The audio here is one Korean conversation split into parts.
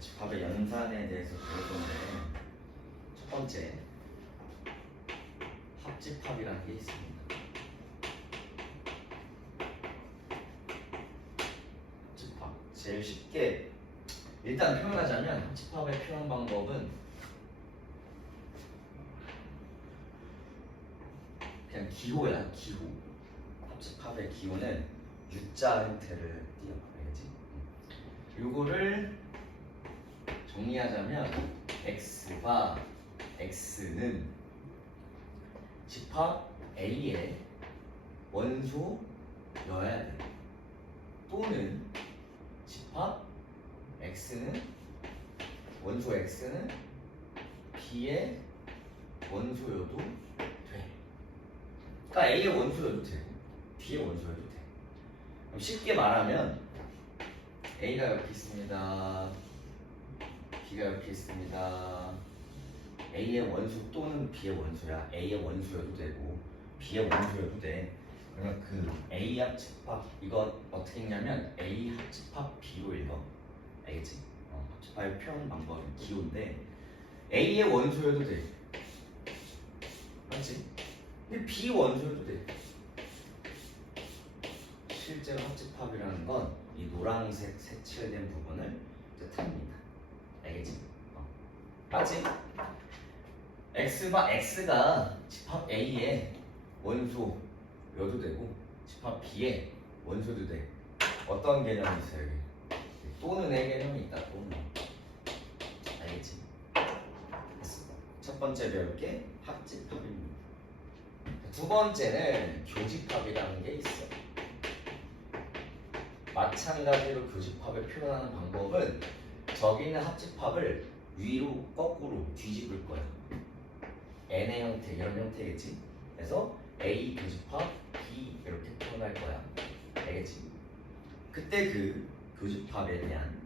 집합의 연산에 대해서 배울 건데 첫 번째 합집합이라는 게 있습니다. 합집합 제일 쉽게 일단 표현하자면 합집합의 표현 방법은 그냥 기호야, 기호. 합집합의 기호는 U자 형태를 띄어. 알겠지? 요거를 정리하자면 X와 X는 집합 A의 원소여야 돼. 또는 집합 X는 원소 X는 B의 원소여도 돼. 그러니까 A의 원소여도 되고 B의 원소여도 돼. 그럼 쉽게 말하면 A가 이렇게 있습니다. B가 이렇게 있습니다. A의 원소 또는 B의 원소야. A의 원소여도 되고 B의 원소여도 돼. 그러면 그 A 합집합 이거 어떻게 읽냐면 A 합집합 B로 읽어. 알겠지? 합집합의 표현 방법은 기호인데 A의 원소여도 돼. 맞지? 근데 B 원소여도 돼. 실제로 합집합이라는 건 이 노란색 색칠된 부분을 뜻합니다. 알겠지? 맞지? X가 집합 A의 원소여도 되고 집합 B의 원소도 돼. 어떤 개념이 있어요? 여기 또는의 개념이 있다. 또는. 알겠지? 됐어. 첫 번째 배울 게 합집합입니다. 두 번째는 교집합이라는 게 있어. 마찬가지로 교집합을 표현하는 방법은 저기 있는 합집합을 위로 거꾸로 뒤집을 거야. N의 형태, 이런 형태겠지? 그래서 A 교집합 B 이렇게 표현할 거야. 알겠지? 그때 그 교집합에 대한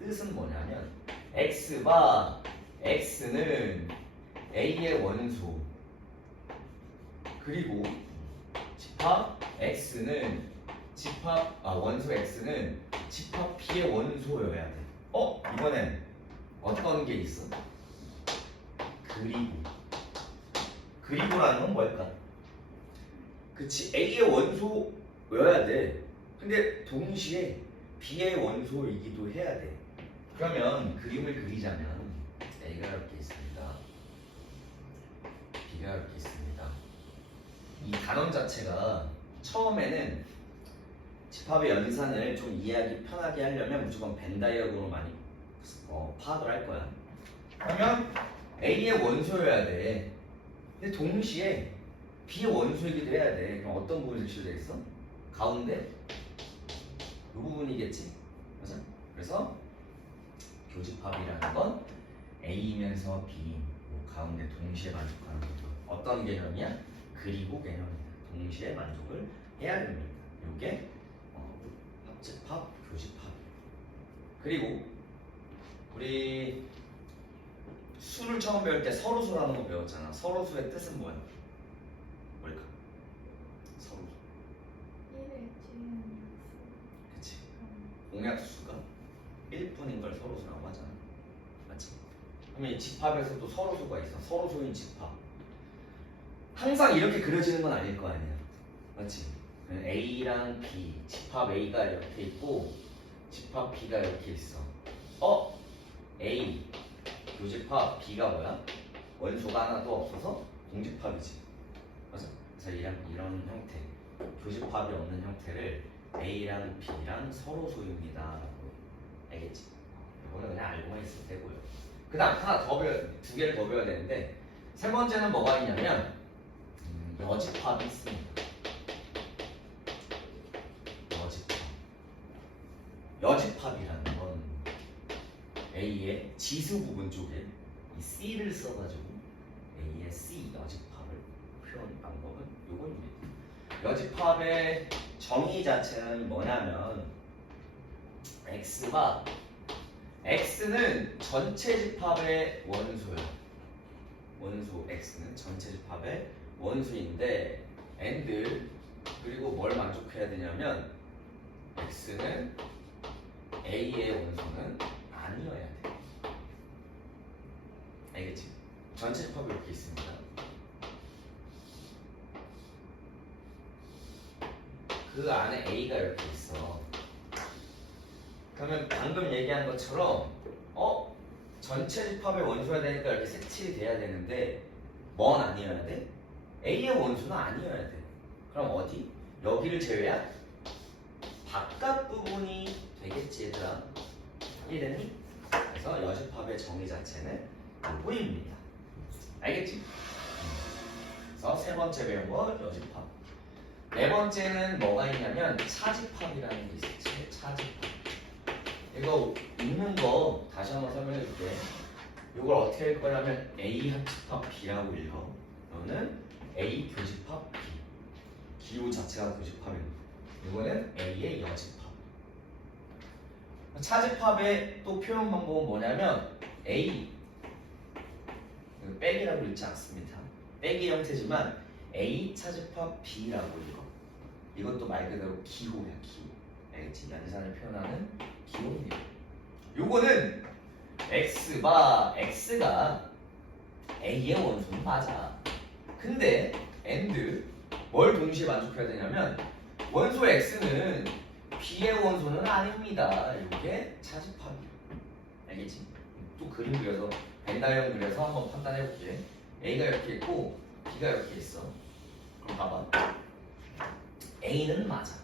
뜻은 뭐냐면 X와 X는 A의 원소 그리고 집합 X는 원소 X는 집합 B의 원소여야 돼. 이번엔 어떤 게 있어? 그리고라는 건 뭘까? 그치, A의 원소여야 돼. 근데 동시에 B의 원소이기도 해야 돼. 그러면 그림을 그리자면 A가 이렇게 있습니다. B가 이렇게 있습니다. 이 단원 자체가 처음에는 집합의 연산을 좀 이해하기 편하게 하려면 무조건 벤 다이어그램으로 많이 파악을 할 거야. 그러면 A의 원소여야 돼. 근데 동시에 B의 원소이기도 해야 돼. 그럼 어떤 부분이 제출되겠어? 가운데 이 부분이겠지. 맞아? 그래서 교집합이라는 건 A이면서 B인 가운데 동시에 만족하는 거죠. 어떤 개념이야? 그리고 개념이야. 동시에 만족을 해야 됩니다. 이게 합집합, 교집합. 그리고 우리 수를 처음 배울 때 서로수라는 거 배웠잖아. 서로수의 뜻은 뭐야? 뭘까? 서로수. 1의 지는 그치. 공약수가 1분인 걸 서로수라고 하잖아. 맞지? 그러면 이 집합에서도 서로수가 있어. 서로수인 집합. 항상 이렇게 그려지는 건 아닐 거 아니야. 맞지? A랑 B, 집합 A가 이렇게 있고 집합 B가 이렇게 있어. A 교집합 B가 뭐야? 원소가 하나도 없어서 공집합이지. 맞아? 그래서 이런 형태, 교집합이 없는 형태를 A랑 B랑 서로소입니다. 알겠지? 이거는 그냥 알고만 있어도 되고요. 그 다음 하나 더 두 개를 더 배워야 되는데 세 번째는 뭐가 있냐면 여집합이 있습니다. 여집합이라는 건 A의 지수 부분 쪽에 이 C를 써가지고 A의 C 여집합을 표현 방법은 요겁니다. 여집합의 정의 자체는 뭐냐면 X는 전체 집합의 원소예요. 원소 X는 전체 집합의 원소인데 and 그리고 뭘 만족해야 되냐면 X는 A의 원소는 아니어야 돼. 알겠지? 전체 집합이 이렇게 있습니다. 그 안에 A가 이렇게 있어. 그러면 방금 얘기한 것처럼 전체 집합의 원소야 되니까 이렇게 색칠이 돼야 되는데 뭔 아니어야 돼? A의 원소는 아니어야 돼. 그럼 어디? 여기를 제외한 바깥 부분이 되겠지 얘들아. 이해되니? 그래서 여집합의 정의 자체는 요거입니다. 알겠지? 그래서 세 번째 배운 거 여집합. 네 번째는 뭐가 있냐면 차집합이라는 게 있었지. 차집합. 이거 읽는 거 다시 한번 설명해 줄게. 이걸 어떻게 할 거냐면 A 합집합 B라고 읽어. 너는 A 교집합 B. 기호 자체가 교집합입니다. 이거는 A의 여집합. 차집합의 또 표현 방법은 뭐냐면 A 빼기라고 읽지 않습니다. 빼기 형태지만 A 차집합 B라고 읽어. 이것도 말 그대로 기호야, 기호. 알겠지? 연산을 표현하는 기호입니다. 요거는 X가 A의 원소는 맞아. 근데 and 뭘 동시에 만족해야 되냐면 원소 X는 B의 원소는 아닙니다. 이게 차집합이야. 알겠지? 또 그림 그려서 벤다이언 그려서 한번 판단해 볼게. A가 이렇게 있고 B가 이렇게 있어. 그럼 봐봐. A는 맞아.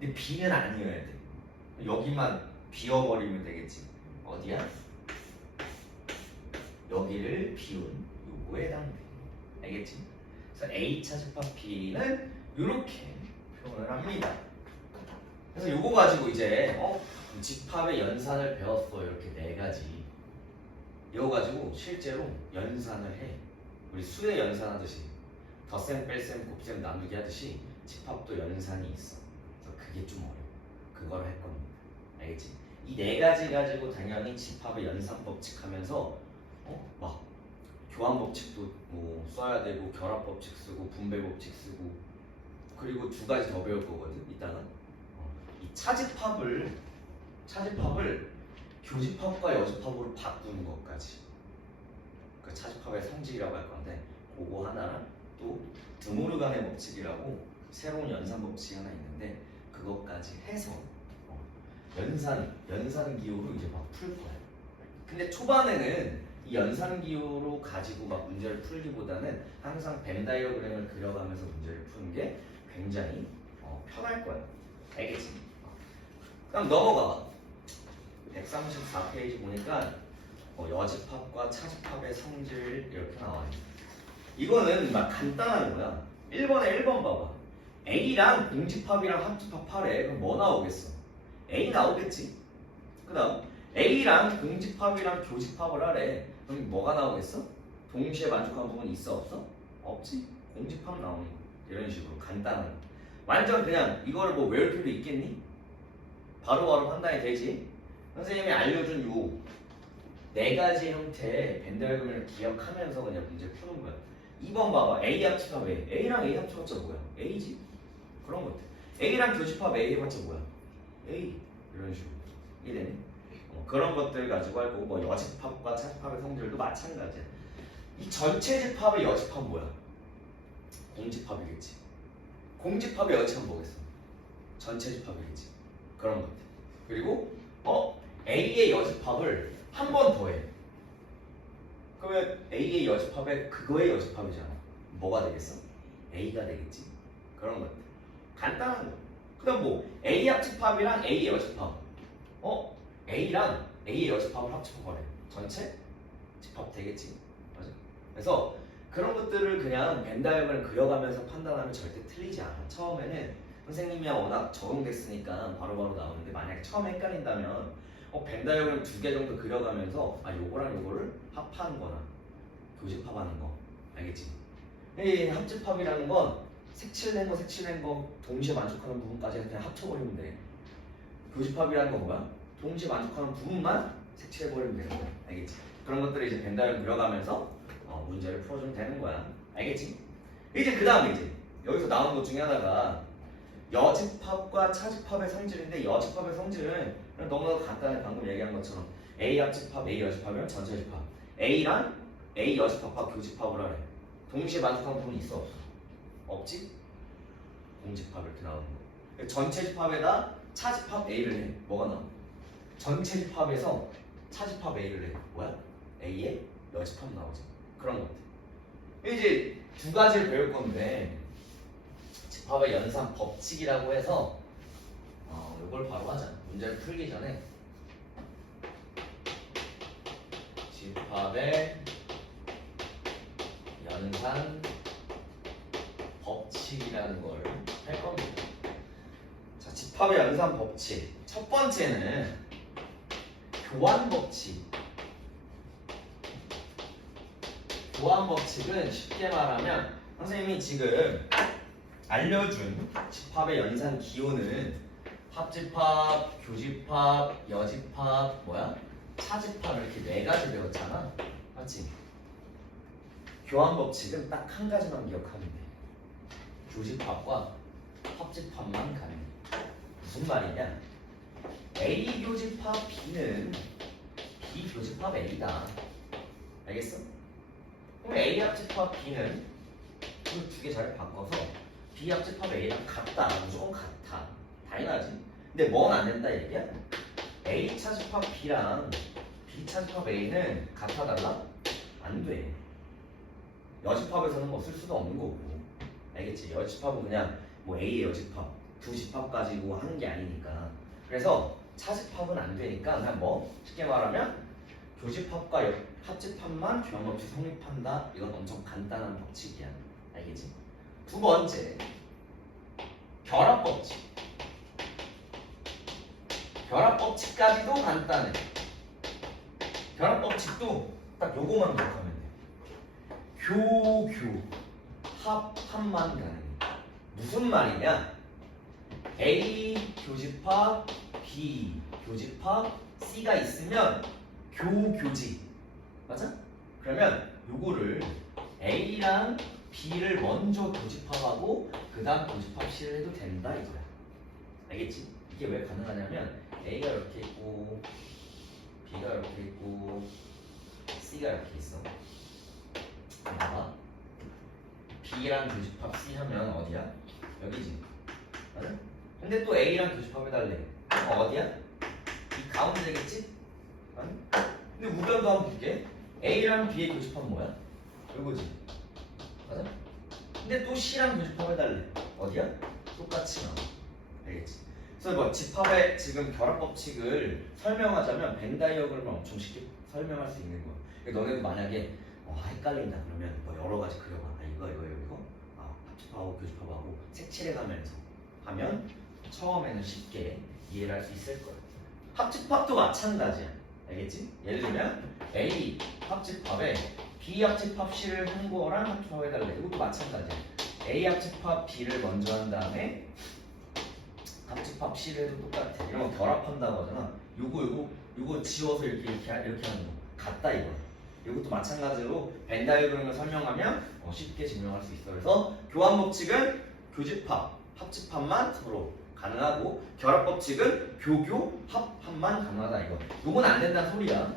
근데 B는 아니어야 돼. 여기만 비워버리면 되겠지. 어디야? 여기를 비운 요거에 해당돼. 알겠지? 그래서 A 차집합 B는 이렇게 표현을 합니다. 그래서 요거 가지고 이제 집합의 연산을 배웠어. 이렇게 네 가지. 이거 가지고 실제로 연산을 해. 우리 수의 연산하듯이 덧셈, 뺄셈, 곱셈, 나누기 하듯이 집합도 연산이 있어. 그래서 그게 좀 어려워. 그걸 할 겁니다. 알겠지? 이 네 가지 가지고 당연히 집합의 연산 법칙 하면서 막 교환 법칙도 뭐 써야 되고 결합 법칙 쓰고 분배 법칙 쓰고 그리고 두 가지 더 배울 거거든. 이따가 이 차집합을 교집합과 여집합으로 바꾸는 것까지. 그 차집합의 성질이라고 할 건데 그거 하나랑 또 드모르간의 법칙이라고 새로운 연산 법칙이 하나 있는데 그것까지 해서 연산 기호로 이제 막 풀 거야. 근데 초반에는 이 연산 기호로 가지고 막 문제를 풀기보다는 항상 벤 다이어그램을 그려가면서 문제를 푸는 게 굉장히 편할 거야. 알겠지? 그럼 넘어가. 134페이지 보니까 여집합과 차집합의 성질 이렇게 나와요. 이거는 막 간단한 거야. 1번에 1번 봐봐. A랑 공집합이랑 합집합 하래. 그럼 뭐 나오겠어? A 나오겠지. 그 다음 A랑 공집합이랑 교집합을 하래. 그럼 뭐가 나오겠어? 동시에 만족하는 부분이 있어 없어? 없지. 공집합 나오는 거. 이런 식으로 간단한 거. 완전 그냥 이걸 뭐 외울 필요 있겠니? 바로바로 판단이 되지. 선생님이 알려준 요 네 가지 형태의 벤 다이어그램을 기억하면서 그냥 문제 푸는 거야. 2번 봐봐. A 합집합 A. A랑 A 합쳐봤자 뭐야? A지. 그런 것 같아. A랑 교집합 A 해봤자 뭐야? A. 이런 식으로. 이해되니? 그런 것들 가지고 할 거고 뭐 여집합과 차집합의 성질도 마찬가지야. 이 전체 집합의 여집합은 뭐야? 공집합이겠지. 공집합의 여집합은 뭐겠어? 전체 집합이겠지. 그런 것들. 그리고 A의 여집합을 한 번 더 해. 그러면 A의 여집합에 그거의 여집합이잖아. 뭐가 되겠어? A가 되겠지. 그런 것들. 간단한 거. 그 다음 뭐 A 합집합이랑 A의 여집합. A랑 A의 여집합을 합집합하래. 전체 집합 되겠지. 맞아. 그래서 그런 것들을 그냥 벤 다이어그램을 그려가면서 판단하면 절대 틀리지 않아. 처음에는 선생님이 워낙 적응됐으니까 바로바로 나오는데 만약에 처음에 헷갈린다면 벤 다이어그램 2개 정도 그려가면서 요거랑 요거를 합하는 거나 교집합하는 거. 알겠지? 이 합집합이라는 건 색칠된 거 동시에 만족하는 부분까지 그냥 합쳐버리면 돼. 교집합이라는 건 뭐야? 동시에 만족하는 부분만 색칠해버리면 되는 거야. 알겠지? 그런 것들을 이제 벤 다이어그램 그려가면서 문제를 풀어주면 되는 거야. 알겠지? 이제 그 다음에 이제 여기서 나온 것 중에 하나가 여집합과 차집합의 성질인데 여집합의 성질은 너무나도 간단해. 방금 얘기한 것처럼 A 합집합, A 여집합이면 전체 집합. A랑 A 여집합과 교집합을 하래. 동시에 만족하는 부분이 있어 없어? 없지? 공집합 이렇게 나오는 거. 전체 집합에다 차집합 A를 해. 뭐가 나와? 전체 집합에서 차집합 A를 해. 뭐야? A의 여집합 나오지. 그런 것들. 이제 두 가지를 배울 건데 집합의 연산 법칙이라고 해서 이걸 바로 하자. 문제를 풀기 전에 집합의 연산 법칙이라는 걸 할 겁니다. 자, 집합의 연산 법칙. 첫 번째는 교환 법칙. 교환 법칙은 쉽게 말하면 선생님이 지금 알려준 집합의 연산 기호는 합집합, 교집합, 여집합, 차집합 이렇게 네 가지 배웠잖아. 맞지? 교환 법칙은 딱 한 가지만 기억하면 돼. 교집합과 합집합만 가는. 무슨 말이냐? A 교집합 B는 B 교집합 A다. 알겠어? 그럼 A 합집합 B는 그 두 개 잘 바꿔서 B 합집합 A랑 같다. 무조건 같아. 당연하지. 근데 뭐는 안 된다 얘기야? A 차집합 B랑 B 차집합 A는 같아 달라? 안 돼. 여집합에서는 뭐 쓸 수도 없는 거고. 알겠지? 여집합은 그냥 뭐 A의 여집합 두 집합 가지고 하는 게 아니니까. 그래서 차집합은 안 되니까 그냥 뭐 쉽게 말하면 교집합과 합집합만 교환법칙 성립한다. 이건 엄청 간단한 법칙이야. 알겠지? 두 번째 결합법칙. 결합법칙까지도 간단해. 결합법칙도 딱 요거만 기억하면 돼. 합만 가는 거야. 무슨 말이냐? A 교집합, B 교집합, C가 있으면 교지. 맞아? 그러면 요거를 A랑 B를 먼저 교집합하고 그 다음 교집합 C를 해도 된다 이거야. 알겠지? 이게 왜 가능하냐면 A가 이렇게 있고 B가 이렇게 있고 C가 이렇게 있어. 봐봐. B랑 교집합 C 하면 어디야? 여기지. 맞아? 근데 또 A랑 교집합 해달래. 어디야? 이 가운데 되겠지? 아니? 근데 우변도 한번 볼게. A랑 B의 교집합은 뭐야? 이거지. 맞아? 근데 또 C랑 교집합 해달래. 어디야? 똑같이 나와. 알겠지? 그래서 뭐 집합의 지금 결합법칙을 설명하자면 벤 다이어그램을 엄청 쉽게 설명할 수 있는 거야. 그러니까 너네도 만약에 헷갈린다 그러면 뭐 여러 가지 그려봐. 이거 합집합하고 교집합하고 색칠해가면서 하면 처음에는 쉽게 이해를 할 수 있을 거야. 합집합도 마찬가지야. 알겠지? 예를 들면 A 합집합에 B 합집합 C를 한 거랑 합집합해달래. 이것도 마찬가지야. A 합집합 B를 먼저 한 다음에 합집합 C를 해도 똑같아. 이런 거 결합한다고 하잖아. 요거 지워서 이렇게 하는 거 같다 이거야. 이것도 마찬가지로 벤 다이어그램을 설명하면 쉽게 증명할 수 있어. 그래서 교환 법칙은 교집합, 합집합만 서로 가능하고 결합 법칙은 합합만 가능하다 이거. 요건 안 된다는 소리야.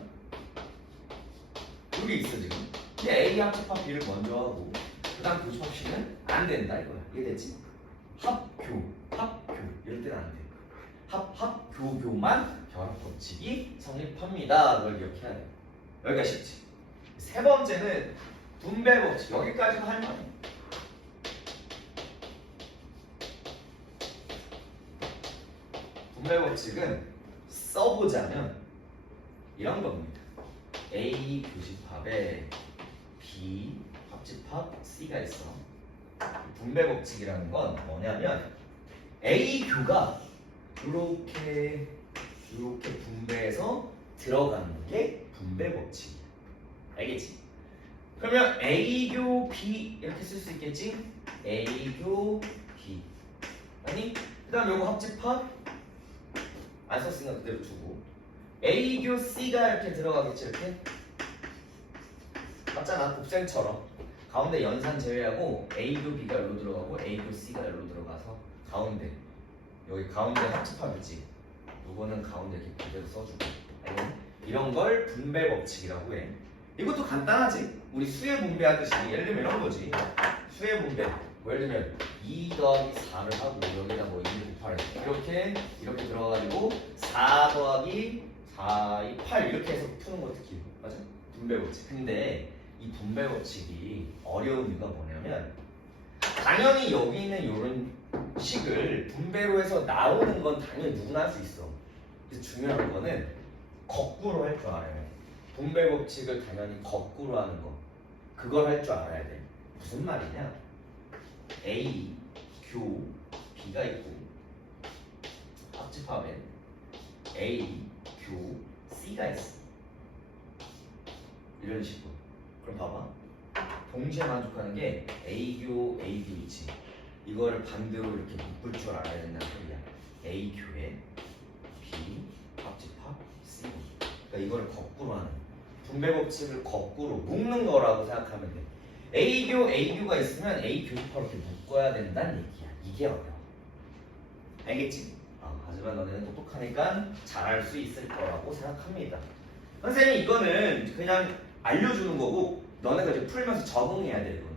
여기 있어 지금. 근데 A 합집합 B를 먼저 하고 그다음 교집합 C는 안 된다 이거야. 이해됐지? 합교 이럴 때는 안 돼. 교만 결합 법칙이 성립합니다. 그걸 기억해야 돼. 여기가 쉽지. 세 번째는 분배 법칙. 여기까지는 할만해. 분배 법칙은 써보자면 이런 겁니다. A 교집합에 B 합집합 C가 있어. 분배 법칙이라는 건 뭐냐면 A 교가 이렇게 분배해서 들어가는 게 분배 법칙이야. 알겠지? 그러면 A교 B 이렇게 쓸 수 있겠지? A교 B 아니? 그 다음 요거 합집합 안 썼으니까 그대로 두고 A교 C가 이렇게 들어가겠지 이렇게? 맞잖아 곱셈처럼 가운데 연산 제외하고 A교 B가 여기로 들어가고 A교 C가 여기로 들어가서 가운데 여기 가운데 합집합이지 요거는 가운데 이렇게 그대로 써주고 알겠니? 이런 걸 분배 법칙이라고 해. 이것도 간단하지. 우리 수의 분배하듯이 예를 들면 이런 거지. 수의 분배. 뭐 예를 들면 2 더하기 4를 하고 여기다 뭐 2를 곱하래. 이렇게 들어가지고 4 더하기 4, 8 이렇게 해서 푸는 거 특히 맞아? 분배 법칙. 근데 이 분배 법칙이 어려운 이유가 뭐냐면 당연히 여기 있는 이런 식을 분배로 해서 나오는 건 당연히 누구나 할 수 있어. 근데 중요한 거는 거꾸로 할 줄 알아야 해. 분배 법칙을 당연히 거꾸로 하는 거. 그걸 할 줄 알아야 돼. 무슨 말이냐? A, 교, B가 있고 합집합엔 A, 교, C가 있어. 이런 식으로. 그럼 봐봐. 동시에 만족하는 게 A교, AB 있지. 이거를 반대로 이렇게 묶을 줄 알아야 된다는 소리야. A교에 B, 합집합, C. 그러니까 이거를 거꾸로 하는 분배 법칙을 거꾸로 묶는 거라고 생각하면 돼. A교, A교가 있으면 A교집합을 이렇게 묶어야 된다는 얘기야. 이게 어려워. 알겠지? 하지만 너네는 똑똑하니까 잘할 수 있을 거라고 생각합니다. 선생님 이거는 그냥 알려주는 거고 너네가 이제 풀면서 적응해야 돼. 이거는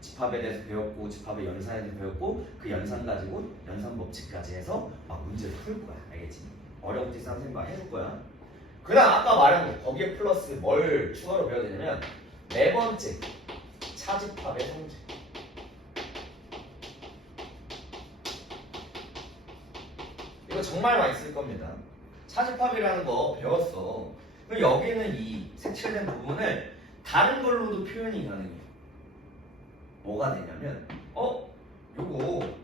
집합에 대해서 배웠고 집합의 연산에 대해서 배웠고 그 연산 가지고 연산 법칙까지 해서 막 문제를 풀 거야. 알겠지? 어려운 거 선생님 막 해줄 거야. 그 다음 아까 말한 거 거기에 플러스 뭘 추가로 배워야 되냐면 네 번째 차집합의 성질. 이거 정말 많이 쓸 겁니다. 차집합이라는 거 배웠어. 그럼 여기는 이 색칠된 부분을 다른 걸로도 표현이 가능해요. 뭐가 되냐면 요거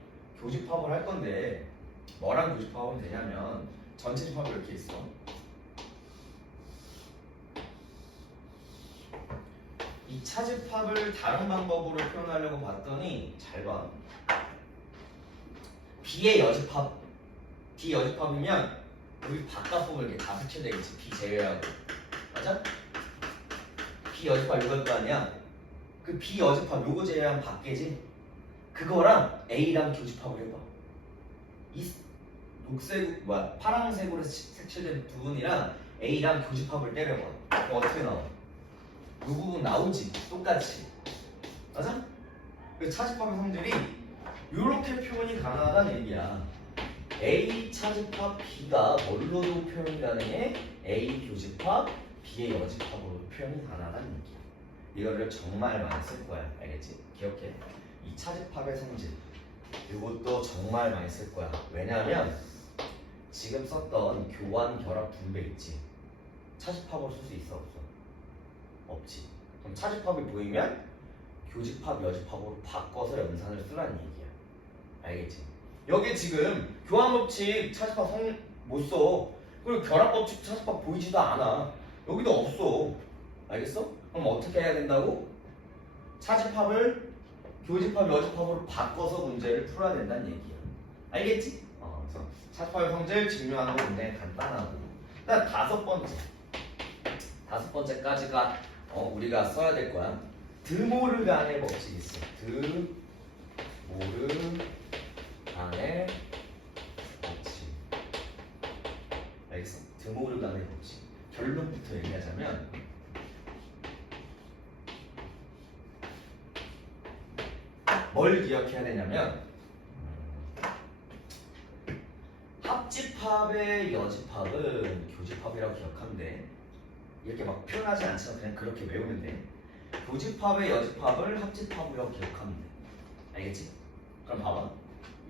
교집합을 할 건데 뭐랑 교집합하면 되냐면 전체 집합이 이렇게 있어. 이 차집합을 다른 방법으로 표현하려고 봤더니 잘 봐. B의 여집합. B 여집합이면 여기 바깥부분 이렇게 다 색칠되겠지. B 제외하고. 맞아? B 여집합 이걸 거 아니야? 그 B 여집합 요거 제외하면 밖에지? 그거랑 A랑 교집합을 해봐. 이 녹색, 파란색으로 색칠된 부분이랑 A랑 교집합을 때려봐. 그럼 어떻게 나와? 요 부분 나오지? 똑같이. 맞아? 그 차집합의 성질이 요렇게 표현이 가능하다는 얘기야. A 차집합 B가 뭘로도 표현이 가능해? A 교집합 B의 여집합으로 표현이 가능하다는 얘기야. 이거를 정말 많이 쓸 거야. 알겠지? 기억해. 이 차집합의 성질 이것도 정말 많이 쓸 거야. 왜냐하면 지금 썼던 교환, 결합, 분배 있지? 차집합으로 쓸 수 있어? 없어? 없지. 그럼 차집합이 보이면 교집합, 여집합으로 바꿔서 연산을 쓰라는 얘기야. 알겠지? 여기 지금 교환법칙 차집합 못 써. 그리고 결합법칙 차집합 보이지도 않아. 여기도 없어. 알겠어? 그럼 어떻게 해야 된다고? 차집합을 교집합, 여집합으로 바꿔서 문제를 풀어야 된다는 얘기야. 알겠지? 그래서 차집합의 성질 증명하는 거 굉장히 간단하고. 일단 다섯 번째까지가 우리가 써야 될 거야. 드모르간의 법칙이 있어. 드모르간의 법칙. 알겠어? 드모르간의 법칙. 결론부터 얘기하자면 뭘 기억해야 되냐면 합집합의 여집합은 교집합이라고 기억하면 돼. 이렇게 막 표현하지 않지만 그냥 그렇게 외우면 돼. 교집합의 여집합을 합집합이라고 기억하면 돼. 알겠지? 그럼 봐봐.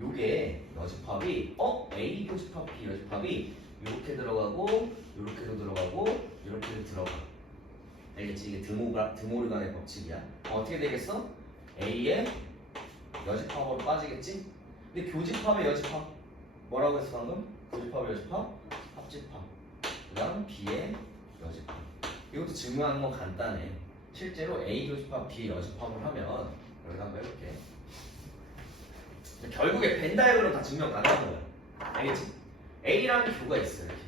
요게 여집합이 A 교집합 B 여집합이 이렇게 들어가고 이렇게도 들어가고 이렇게도 들어가. 알겠지? 이게 드모르간의 법칙이야. 어떻게 되겠어? A의 여집합으로 빠지겠지? 근데 교집합의 여집합 뭐라고 했어 방금? 교집합의 여집합? 합집합. 그 다음 B의 여집합. 이것도 증명하는 건 간단해. 실제로 A 교집합 B 여집합을 하면 여기다 한번 해볼게. 결국에 벤 다이어그램 다 증명 가능한 거야. 알겠지? A라는 교가 있어. 이렇게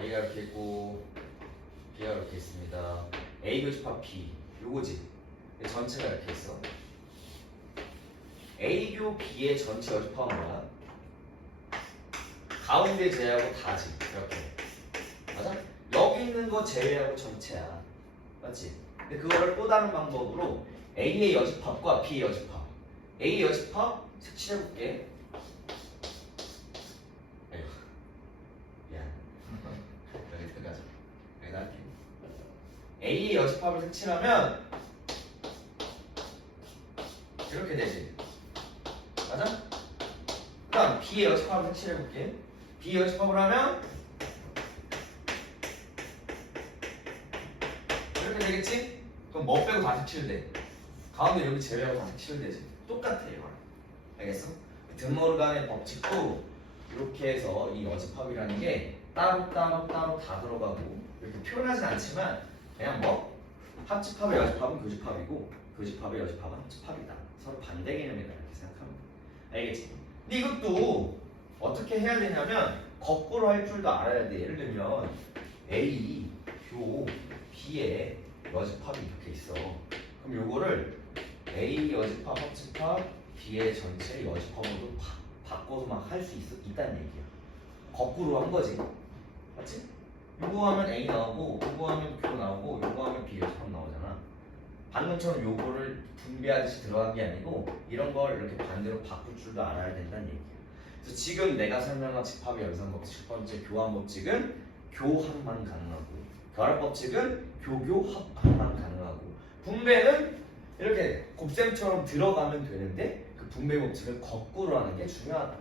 A가 이렇게 있고 B가 이렇게 있습니다. A 교집합 B 요거지. 전체가 이렇게 있어. A교 B의 전체 여집합은 뭐야? 가운데 제하고 다지. 이렇게. 맞아? 여기 있는 한 거 제외하고 전체야. 맞지? 근데 그거를 또 다른 방법으로 A의 여집합과 B의 여집합. A의 여집합 색칠해볼게. 에휴, 미안. 여기 들어가자. 여기다 할게. A의 여집합을 색칠하면 이렇게 되지. 맞아? 그다음 B의 여집합을 색칠해볼게. B의 여집합을 하면 이렇게 되겠지? 그럼 뭐 빼고 다 색칠돼? 가운데 여기 제외하고 다 색칠되지. 똑같아 이거랑. 알겠어? 드모르간의 법칙도 이렇게 해서 이 여집합이라는 게 따로 다 들어가고 이렇게 표현하진 않지만 그냥 뭐 합집합의 여집합은 교집합이고 교집합의 여집합은 합집합이다. 서로 반대 개념이다 이렇게 생각하면 돼. 알겠지? 근데 이것도 어떻게 해야 되냐면 거꾸로 할 줄도 알아야 돼. 예를 들면 A, 교, B의 여집합이 이렇게 있어. 그럼 요거를 A 여집합, 합집합, B의 전체 여집합으로 바꿔서 막 할 수 있다는 얘기야. 거꾸로 한 거지. 맞지? 요거 하면 A 나오고, 요거 하면 교 나오고, 요거 하면 B 여집합 나오잖아. 방금처럼 요거를 분배하듯이 들어간 게 아니고 이런 걸 이렇게 반대로 바꿀 줄도 알아야 된다는 얘기야. 그래서 지금 내가 설명한 집합의 연산 법칙 첫 번째 교환 법칙은 교합만 가능하고 결합 법칙은 교교합만 가능하고 분배는 이렇게 곱셈처럼 들어가면 되는데 그 분배 법칙을 거꾸로 하는 게 중요하다.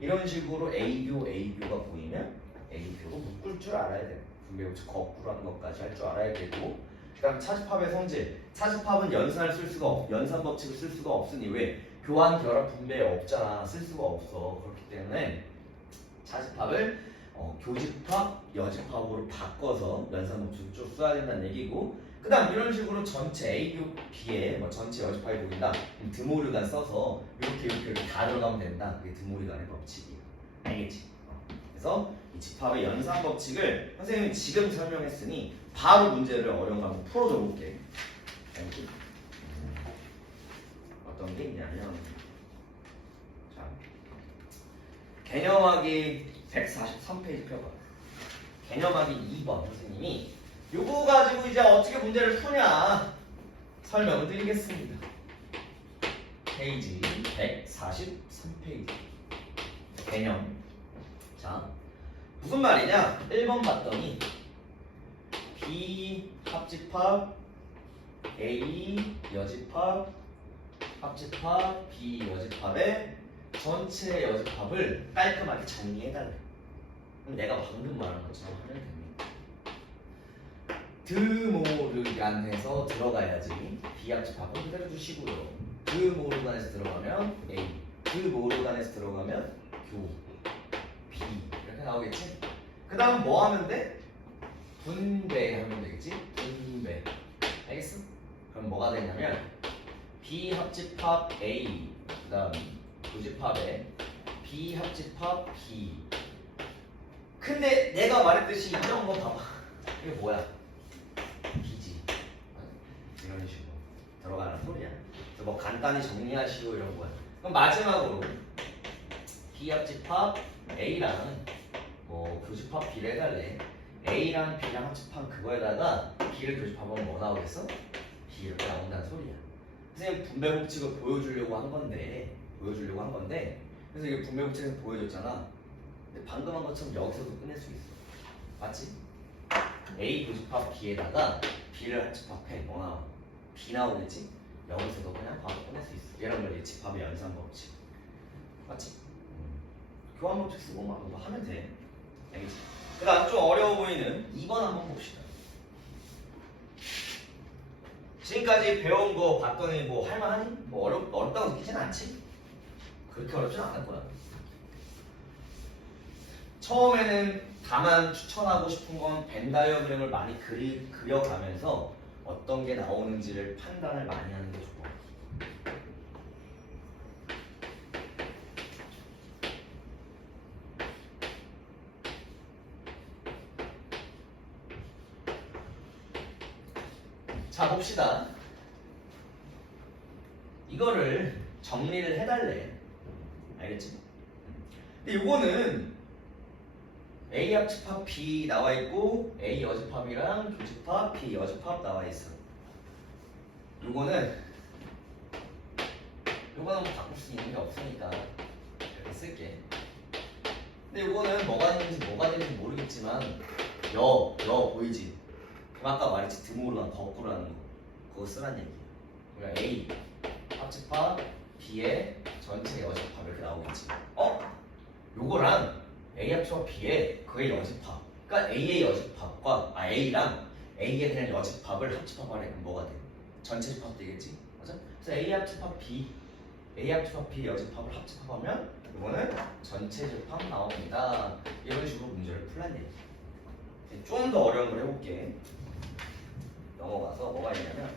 이런 식으로 A교가 보이면 A교로 묶을 줄 알아야 돼. 분배 법칙 거꾸로 하는 것까지 할 줄 알아야 되고 그다음 차집합의 성질. 차집합은 연산 법칙을 쓸 수가 없으니 왜? 교환, 결합, 분배 없잖아. 쓸 수가 없어. 그렇기 때문에 차집합을 교집합, 여집합으로 바꿔서 연산 법칙을 쭉 써야 된다는 얘기고 그 다음 이런 식으로 전체 A교 B에 전체 여집합이 보인다. 드모르간 써서 이렇게 다 들어가면 된다. 그게 드모르간의 법칙이야. 알겠지? 그래서 이 집합의 연산 법칙을 선생님이 지금 설명했으니 바로 문제를 어려운 거 한번 풀어줘 볼게. 알겠지? 어떤 게 있냐면 자 개념하기 143페이지 펴봐. 개념하기 2번 선생님이 요거 가지고 이제 어떻게 문제를 푸냐 설명을 드리겠습니다. 페이지 143페이지 개념. 자 무슨 말이냐 1번 봤더니 B 합집합 A 여집합 합집합 B 여집합의 전체 여집합을 깔끔하게 정리해달래. 그럼 내가 방금 말한 것처럼 하면 됩니다. 드모르간에서 들어가야지 B 합집합은 그대로 두시고요. 드모르간에서 들어가면 A, 드모르간에서 들어가면 교, B 이렇게 나오겠지? 그 다음 뭐 하면 돼? 분배하면 되겠지? 분배. 알겠어? 그럼 뭐가 되냐면 B 합집합 A 그 다음 교집합에 B 합집합 B. 근데 내가 말했듯이 이런 거 봐봐. 이게 뭐야? B지. 이런 식으로 들어가는 소리야. 그래서 뭐 간단히 정리하시고 이런 거야. 그럼 마지막으로 B 합집합 A랑 뭐 교집합 B를 해달래. A랑 B랑 합집한 그거에다가 B를 교집합하면 뭐 나오겠어? B 이렇게 나온다는 소리야. 선생님 분배 법칙을 보여주려고 한 건데 그래서 이게 분배 법칙에서 보여줬잖아. 근데 방금 한 것처럼 여기서도 끝낼 수 있어. 맞지? A 교집합 B에다가 B를 합집합해. 뭐 나와? B 나오겠지? 여기서도 그냥 바로 끝낼 수 있어. 이런 걸 집합의 연산 법칙. 맞지? 교환 법칙 쓰고 막 그거 하면 돼. 알겠지? 그 다음 좀 어려워 보이는 2번 한번 봅시다. 지금까지 배운 거 봤더니 뭐 할만하니? 뭐 어렵다고 느끼진 않지? 그렇게 어렵진 않을 거야. 처음에는 다만 추천하고 싶은 건 벤 다이어그램을 많이 그려가면서 어떤 게 나오는지를 판단을 많이 하는 게 좋아. 자 봅시다. 이거를 정리를 해달래. 알겠지? 근데 요거는 A 합집합 B 나와 있고 A 여집합이랑 교집합 B 여집합 나와 있어. 요거는 뭐 바꿀 수 있는 게 없으니까 이렇게 쓸게. 근데 요거는 뭐가 되는지 모르겠지만 여 보이지? 그럼 아까 말했지 드모르랑 거꾸로 하는 거 그거 쓰란 얘기야. 그러니까 A 합집합 B의 전체 여집합 이렇게 나오겠지. 요거랑 A 합집합 B의 그의 여집합, 그러니까 A의 여집합과 A랑 A에 대한 여집합을 합집합하래. 그럼 뭐가 돼? 전체 집합 되겠지, 맞아? 그래서 A 합집합 B 여집합을 합집합하면 이거는 전체 집합 나옵니다. 이런 식으로 문제를 풀란 얘기. 좀 더 어려운 걸 해볼게. 넘어가서 뭐가 있냐면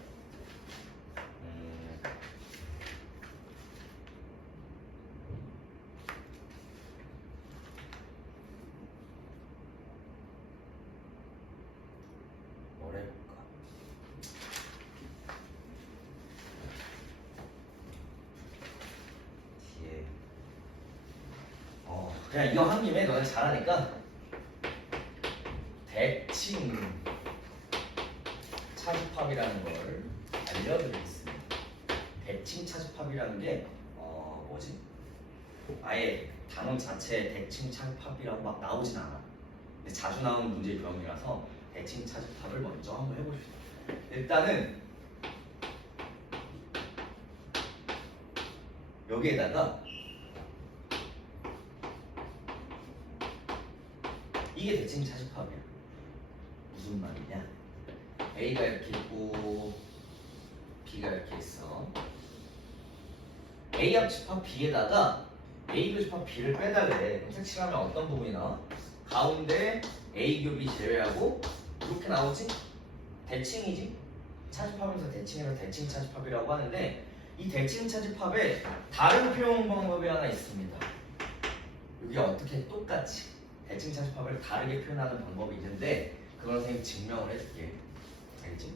뭘 해볼까? 뒤에 그냥 이거 한 김에 너네 잘하니까 대칭 차집합이라는 걸 알려드리겠습니다. 대칭 차집합이라는 게 뭐지? 아예 단원 자체에 대칭 차집합이라고 막 나오진 않아. 근데 자주 나오는 문제 유형이라서 대칭 차집합을 먼저 한번 해보십시오. 일단은 여기에다가 이게 대칭 차집합이야. 무슨 말이냐? A가 이렇게 있고 B가 이렇게 있어. A 합집합 B에다가 A 교집합 B를 빼달래. 그럼 색칠하면 어떤 부분이 나와? 가운데 A 교비 제외하고 이렇게 나오지? 대칭이지? 차집합에서 대칭해서 대칭 차집합이라고 하는데 이 대칭 차집합에 다른 표현 방법이 하나 있습니다. 이게 어떻게 똑같이 대칭 차집합을 다르게 표현하는 방법이 있는데 그걸 선생님이 증명을 해줄게. 알겠지?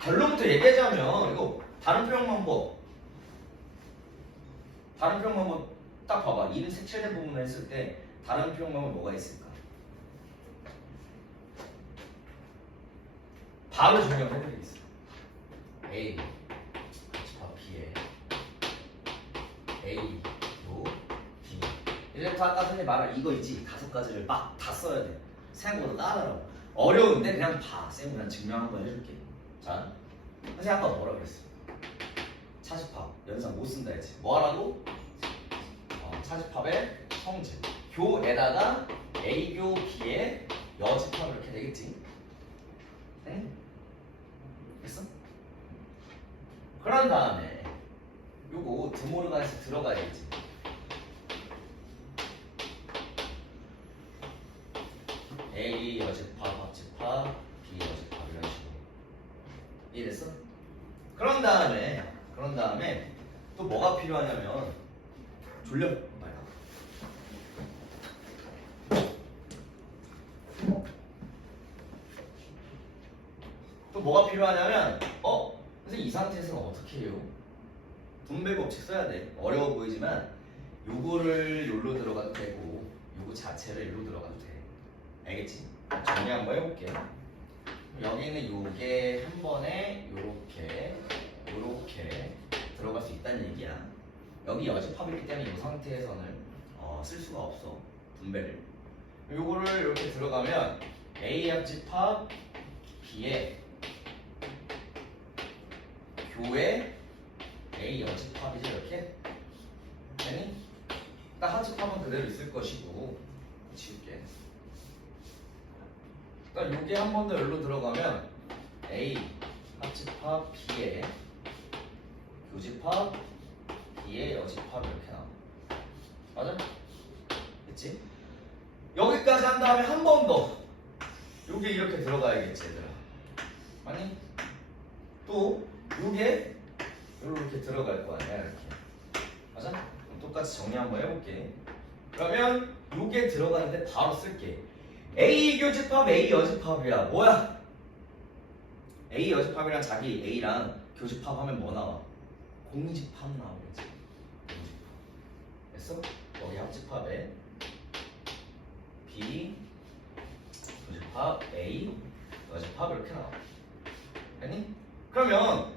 결론부터 얘기하자면 이거 다른 표현 방법 딱 봐봐. 이는 색칠된 부분을 했을 때 다른 표현 방법 뭐가 있을까? 바로 증명을 해드리겠습니다. A 집합 B에 A 요 B 이제부터 아까 선생님 말한 이거 있지? 5가지를 막 다 써야 돼. 생각보다 까다로워. 어려운데 그냥 봐. 쌤 그냥 증명 한번 해줄게. 자, 선생님 아까 뭐라 그랬어? 차집합 연산 못 쓴다 했지. 뭐 하라고? 차집합의 성질 교에다가 A교 B의 여집합 이렇게 되겠지. 응? 됐어? 그런 다음에 요거 드모르간에서 들어가야지. A 여집합 합집합 B 여집합 이런 식으로 이해됐어? 그런 다음에 또 뭐가 필요하냐면 졸려 빨리 또 뭐가 필요하냐면 선생님 이 상태에서는 어떻게 해요? 분배 법칙 써야 돼. 어려워 보이지만 요거를 요로 들어가도 되고 요거 자체를 요로 들어가도 돼. 알겠지? 정리 한번 해볼게. 여기는 요게 한 번에 요렇게 들어갈 수 있다는 얘기야. 여기 여집합이기 때문에 이 상태에서는 쓸 수가 없어. 분배를. 요거를 이렇게 들어가면 A 합집합 B에 교에 A 여집합이죠. 이렇게 되니? 딱 합집합은 그대로 있을 것이고 지울게. 그러니까 요게 한 번 더 여기로 들어가면 A 합집합 B에 교집합 B의 여집합 이렇게 나와. 맞아? 됐지? 여기까지 한 다음에 한 번 더 요게 이렇게 들어가야겠지 얘들아. 아니 또 요게 이렇게 들어갈 거 아니야 이렇게. 맞아? 그럼 똑같이 정리 한번 해볼게. 그러면 요게 들어가는데 바로 쓸게. A 교집합 A 여집합이야. 뭐야? A 여집합이랑 자기 A랑 교집합 하면 뭐 나와? 공집합 나오겠지. 공집합. 됐어? 여기 합집합에 B 교집합 A 여집합 이렇게 나와. 아니? 그러면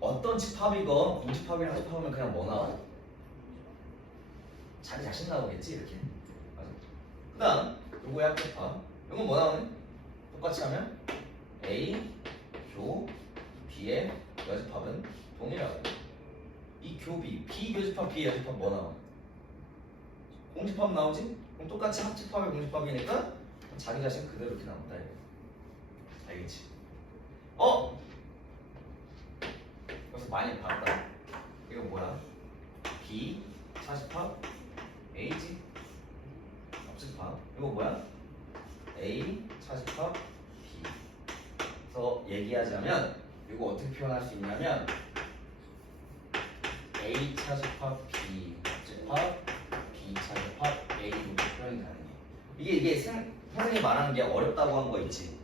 어떤 집합이건 공집합이랑 합집합이면 그냥 뭐 나와? 자기 자신 나오겠지 이렇게. 맞아. 그다음 요거의 합집합. 요건 뭐 나오네? 똑같이 하면 A 교 B의 여집합은 동일하고 이 교비 B 교집합 B 여집합 뭐 나와? 공집합 나오지? 그럼 똑같이 합집합의 공집합이니까 자기 자신 그대로 이렇게 나온다 이거. 알겠지? 그래서 많이 봤다. 이거 뭐야? B 차집합 A지? 합집합. 이거 뭐야? A 차집합 B. 그래서 얘기하자면 이거 어떻게 표현할 수 있냐면 A 차집합 B 합집합 B 차집합 A 이렇게 표현이 가능해. 이게 선생님이 말하는 게 어렵다고 한 거 있지.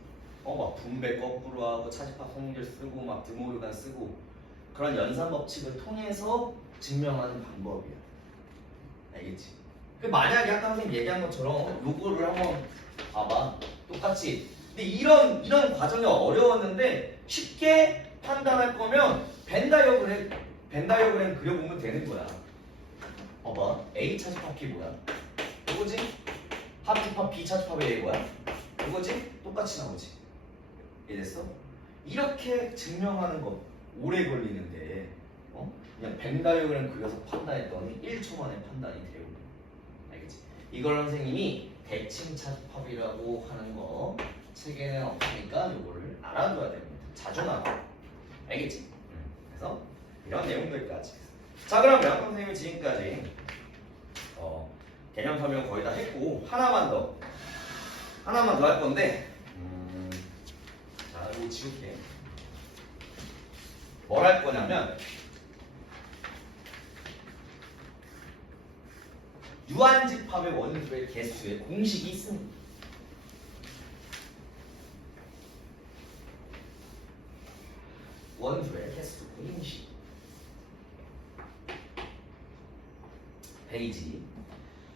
막 분배 거꾸로 하고 차집합 성질 쓰고 막 드모르간 쓰고 그런 연산 법칙을 통해서 증명하는 방법이야. 알겠지? 만약에 아까 선생님 얘기한 것처럼 요거를 한번 봐봐. 똑같이. 근데 이런 과정이 어려웠는데 쉽게 판단할 거면 벤 다이어그램 그려보면 되는 거야. 봐봐. A 차집합 B 뭐야? 이거지? 합집합 B 차집합 A 뭐야? 이거지? 똑같이 나오지. 이해됐어? 이렇게 증명하는 거 오래 걸리는데 그냥 벤 다이어그램 그려서 판단했더니 1초 만에 판단이 돼요. 알겠지? 이걸 선생님이 대칭 차집합이라고 하는 거 책에는 없으니까 이거를 알아둬야 됩니다. 자주 나와. 알겠지? 그래서 이런 내용들까지. 자, 그러면 선생님이 지금까지 개념 설명 거의 다 했고 하나만 더 할 건데 자, 이거 지울게. 뭘 할 거냐면 유한집합의 원소의 개수의 공식이 있습니다. 원소의 개수 공식. 페이지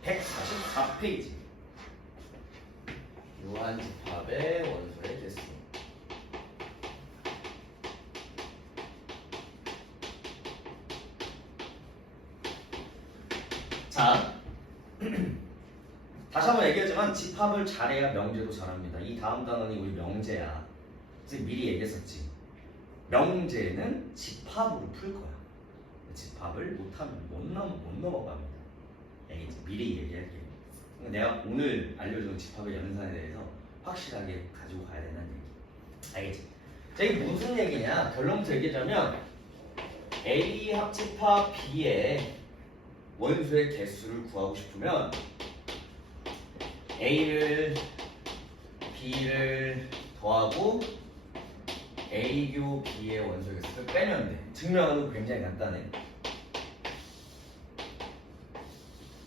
144페이지. 유한집합의 원소의 개수. 자, 다시 한번 얘기하지만 집합을 잘해야 명제도 잘합니다. 이 다음 단원이 우리 명제야. 지금 미리 얘기했었지. 명제는 집합으로 풀 거야. 집합을 못하면 못 넘어갑니다. 알겠지? 미리 얘기할게. 내가 오늘 알려준 집합의 연산에 대해서 확실하게 가지고 가야 되는 얘기. 알겠지? 자, 이게 무슨 얘기냐? 결론부터 얘기하자면 A 합집합 B의 원소의 개수를 구하고 싶으면 A를 B를 더하고 A교 B의 원소의 개수를 빼면 돼. 증명하는 거 굉장히 간단해.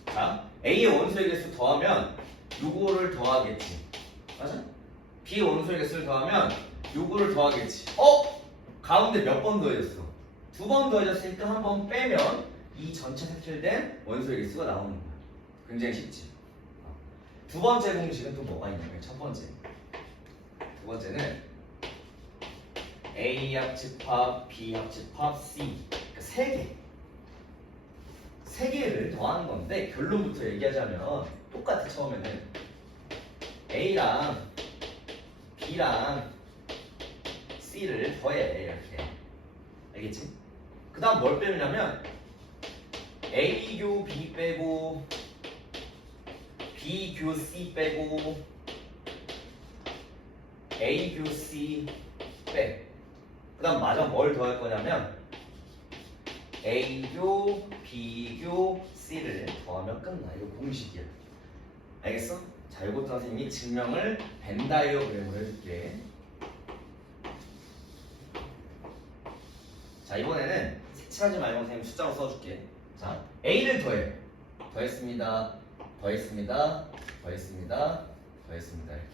자, A의 원소의 개수 더하면 요거를 더하겠지. 맞아? B의 원소의 개수를 더하면 요거를 더하겠지. 가운데 몇 번 더해졌어? 2번 더해졌으니까 한 번 빼면 이 전체 색칠된 원소의 개수가 나오는 거야. 굉장히 쉽지. 두 번째 공식은 또 뭐가 있냐면 첫 번째. 두 번째는 A 합집합, B 합집합, C. 그러니까 세 개를 더하는 건데 결론부터 얘기하자면 똑같아. 처음에는 A랑 B랑 C를 더해 이렇게. 알겠지? 그 다음 뭘 빼냐면 A교 B 빼고 B교 C 빼고 A교 C 빼. 그 다음 마저 뭘 더할 거냐면 A교 B교 C를 더하면 끝나. 이거 공식이야. 알겠어? 자, 이것도 선생님이 증명을 벤 다이어그램으로 해줄게. 자, 이번에는 색칠하지 말고 선생님 숫자로 써줄게. 자, A를 더해. 더했습니다. 이렇게.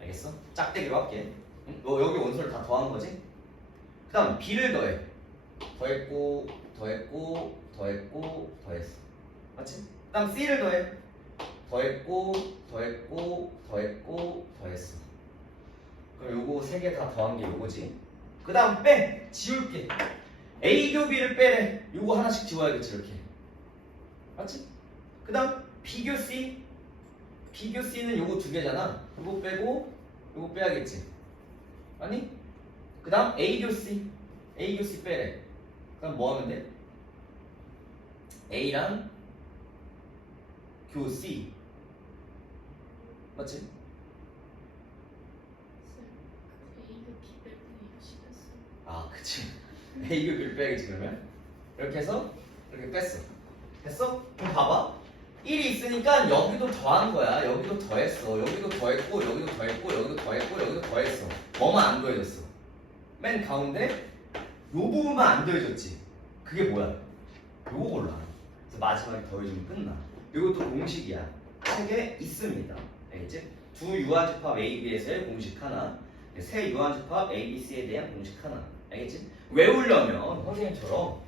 알겠어? 짝대기로 할게. 응? 너 여기 원소를 다 더한 거지? 그 다음 B를 더해. 더했어. 맞지? 그 다음 C를 더해. 더했고 더했고 더했고 더했어. 그럼 요거 3개 다 더한 게 요거지. 그 다음 빼! 지울게. A 교 B를 빼래. 요거 하나씩 지워야겠지 이렇게. 맞지? 그 다음 B교 C. B교 C는 요거 2개잖아. 요거 빼고 요거 빼야겠지. 아니? 그 다음 A교 C. A교 C 빼래. 그럼 뭐 하면 돼? A랑 교 C. 맞지? A가 B 빼고 A가 C 뺐어. 아, 그치. A교 B를 빼야겠지 그러면. 이렇게 해서 이렇게 뺐어. 됐어? 그럼 봐봐. 1이 있으니까 여기도 더한 거야. 여기도 더했어. 여기도 더했고, 여기도 더했고, 여기도 더했고, 여기도 더했어. 뭐만 안 더해졌어? 맨 가운데 요 부분만 안 더해졌지. 그게 뭐야? 요거 골라. 그래서 마지막에 더해주면 끝나. 이것도 공식이야. 책에 있습니다. 알겠지? 두 유한집합 A, B에서의 공식 하나, 세 유한집합 A, B, C에 대한 공식 하나. 알겠지? 외우려면 선생님처럼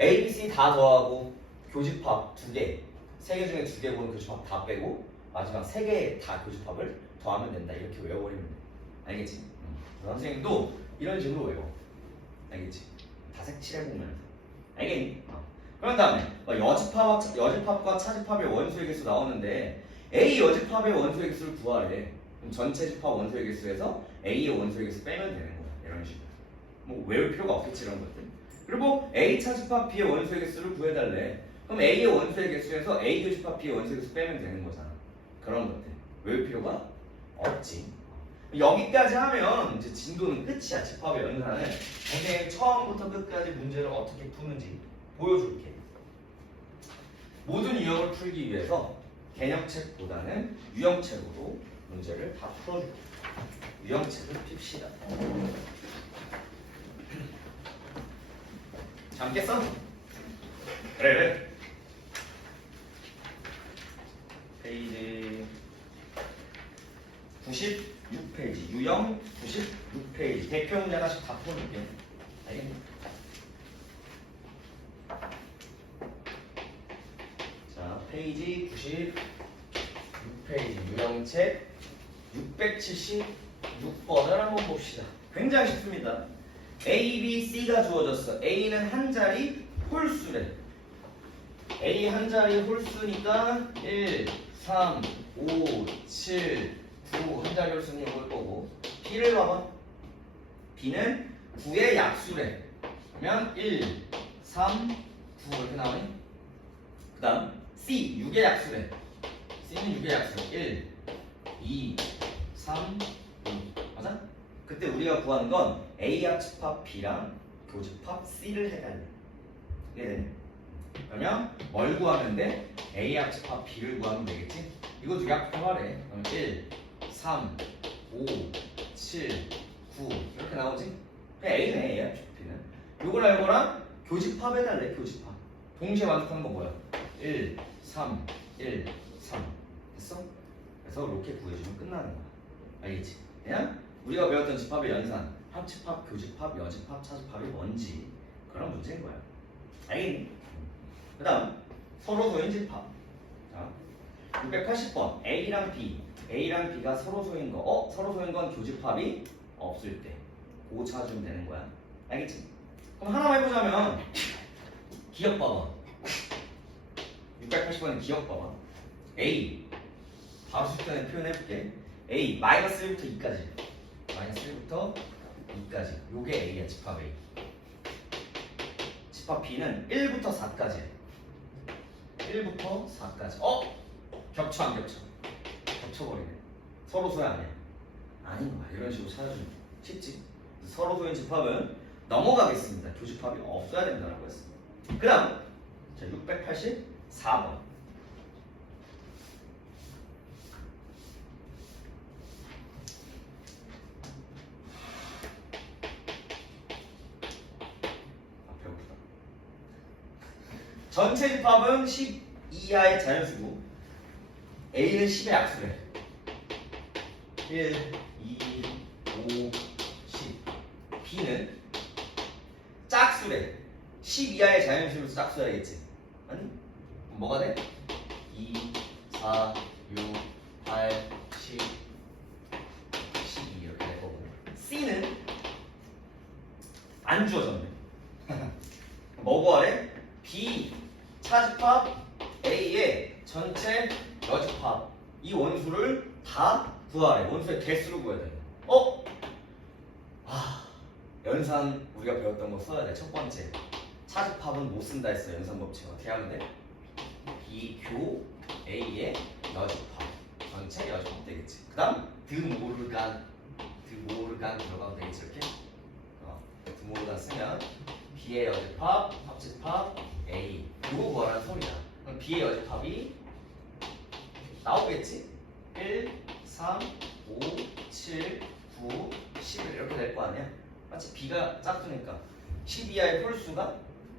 A, B, C 다 더하고 교집합 2개, 3개 중에 2개 보는 교집합 다 빼고 마지막 3개 다 교집합을 더하면 된다. 이렇게 외워버리면 돼. 알겠지? 선생님도 이런 식으로 외워. 알겠지? 다 색칠해보면 알겠니? 그런 다음에 여집합과 차집합의 원소의 개수 나오는데 A 여집합의 원소의 개수를 구하래. 그럼 전체 집합 원소의 개수에서 A의 원소의 개수 빼면 되는 거야. 이런 식으로. 뭐 외울 필요가 없겠지 이런 것들. 그리고 A 차집합 B의 원소의 개수를 구해달래. 그럼 A의 원소의 개수에서 A 교집합 B의 원소의 개수 빼면 되는 거잖아. 그런 것들. 외울 필요가 없지. 여기까지 하면 이제 진도는 끝이야. 집합의 연산을. 선생님 처음부터 끝까지 문제를 어떻게 푸는지 보여줄게. 모든 유형을 풀기 위해서 개념책보다는 유형책으로 문제를 다 풀어줄게. 유형책을 핍시다. 잠깼어? 그래. 페이지 96페이지 유형 96페이지 대표 문제 하나씩 다 풀어줄게. 알겠니? 자, 페이지 96페이지 유형책 676번을 한번 봅시다. 굉장히 쉽습니다. A, B, C가 주어졌어. A는 한 자리 홀수래. A 한 자리 홀수니까 1, 3, 5, 7, 9 한 자리 홀수는 이걸 거고 B를 봐봐. B는 9의 약수래. 그러면 1, 3, 9 이렇게 나오니? 그 다음 C 6의 약수래. C는 6의 약수 1, 2, 3, 5 맞아? 그때 우리가 구하는 건 A 합집합 B랑 교집합 C를 해달래. 이해되니? 그러면 뭘 구하면 돼? A 합집합 B를 구하면 되겠지? 이것도 약합하래. 그러면 1, 3, 5, 7, 9 이렇게 나오지? 그냥 A네. A 합집합 B는 요걸 알고랑 교집합 해달래. 교집합 동시에 만족하는 거 뭐야? 1, 3, 1, 3 됐어? 그래서 이렇게 구해주면 끝나는 거야. 알겠지? 그냥 우리가 배웠던 집합의 연산 합집합, 교집합, 여집합, 차집합이 뭔지 그런 문제인 거야. 알겠니? 그 다음 서로소인 집합. 자, 680번 A랑 B A랑 B가 서로소인 거. 서로소인 건 교집합이 없을 때 그거 찾아주면 되는 거야. 알겠지? 그럼 하나만 해보자면 기억 봐봐. 680번은 기억 봐봐. A 바로 수평에 표현해볼게. A 마이너스 1부터 2까지 마이너스 1부터 2까지 요게 A야. 집합 A. 집합 B는 1부터 4까지 1부터 4까지 겹쳐 안 겹쳐? 겹쳐버리네. 서로소야 아니야? 아닌 거야. 이런 식으로 찾아주면 쉽지? 서로소인 집합은 넘어가겠습니다. 교집합이 없어야 된다고 했습니다. 그 다음 자 684번 전체 집합은 10 이하의 자연수고 A는 10의 약수래. 1, 2, 5, 10 B는 짝수래. 10 이하의 자연수로서 짝수야겠지. 아니? 그럼 뭐가 돼? 2, 4, 안 주어졌네. 뭐 구하래? B 차집합 A의 전체 여집합 이 원수를 다 구하래. 원수의 개수를 구해야 돼. 연산 우리가 배웠던 거 써야 돼. 첫 번째 차집합은 못 쓴다 했어. 연산 법칙 어떻게 하면 돼? B교 A의 여집합 전체 여집합 되겠지. 그 다음 드모르간 들어가도 되겠지. 이렇게 드모르간 쓰면 B의 여집합 합집합 A 이거 구하라는 소리야. 그럼 B의 여집합이 나오겠지? 1, 3, 5, 7, 9, 11 이렇게 될 거 아니야? 마치 B가 짝수니까 12하의 홀수가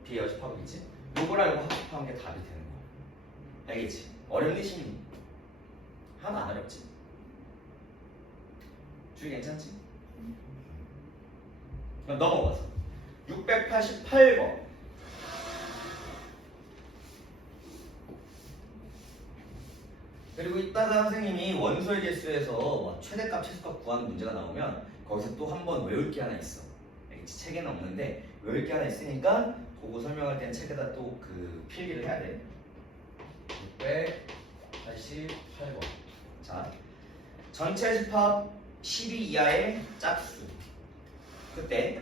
B의 여집합이지. 요걸 알고 합집하는 게 답이 되는 거야. 알겠지? 어렵니 심니? 하나 안 어렵지? 주의 괜찮지? 그럼 넘어가서 688번 그리고 이따가 선생님이 원소의 개수에서 최대값 최소값 구하는 문제가 나오면 거기서 또 한 번 외울 게 하나 있어. 알겠지? 책에는 없는데 외울 게 하나 있으니까 그거 설명할 때는 책에다 또 그 필기를 해야 돼. 688번. 자, 전체 집합 12 이하의 짝수. 그때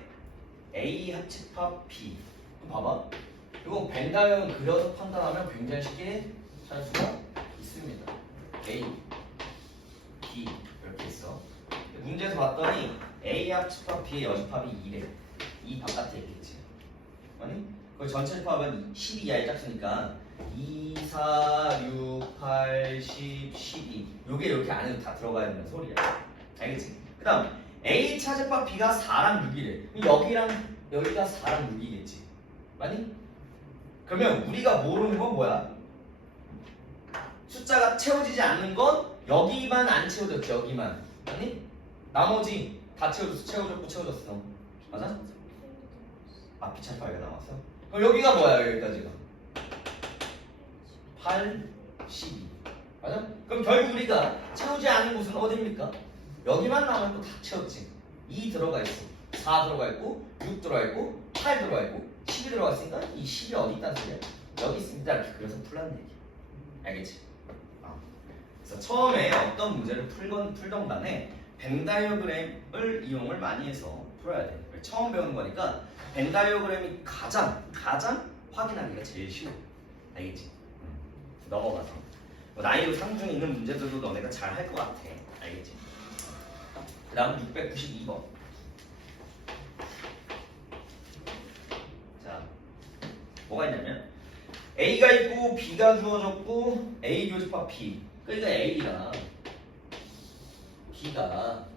A 합집합 B. 봐봐. 이거 벤다이어그램 그려서 판단하면 굉장히 쉽게 찾을 수가 있습니다. A, B 이렇게 있어. 문제에서 봤더니 A 합집합 B의 여집합이 2래. 이 바깥에 있겠지. 아니? 그 전체 집합은 12 이하의 짝수니까 2, 4, 6, 8, 10, 12 요게 이렇게 안에 다 들어가야 된다는 소리야. 알겠지? 그 다음 A 차집합 B가 4랑 6이래. 여기랑 여기가 4랑 6이겠지. 맞니? 그러면 우리가 모르는 건 뭐야? 숫자가 채워지지 않는 건 여기만 안 채워졌지. 여기만. 아니? 나머지 다 채워졌어. 맞아? 비참파이가 나왔어? 그럼 여기가 뭐야? 여기까지가 8, 12 맞아? 그럼 결국 우리가 채우지 않는 곳은 어디입니까? 여기만 나오면 또 다 채웠지. 2 들어가 있어. 4 들어가 있고 6 들어가 있고 8 들어가 있고 10이 들어가 있으니까 이 10이 어디 있다는 소리야? 여기 있습니다. 이렇게 그래서 풀라는 얘기. 알겠지? 그래서 처음에 어떤 문제를 풀던 간에 벤다이어그램을 이용을 많이 해서 풀어야 돼. 처음 배우는 거니까 벤다이어그램이 가장 확인하기가 제일 쉬워. 알겠지? 넘어가서 난이도 상중에 있는 문제들도 너네가 잘 할 것 같아. 알겠지? 그 다음 692번. 자, 뭐가 있냐면 A가 있고 B가 주어졌고 A 교집합 B. 그러니까 A가 B가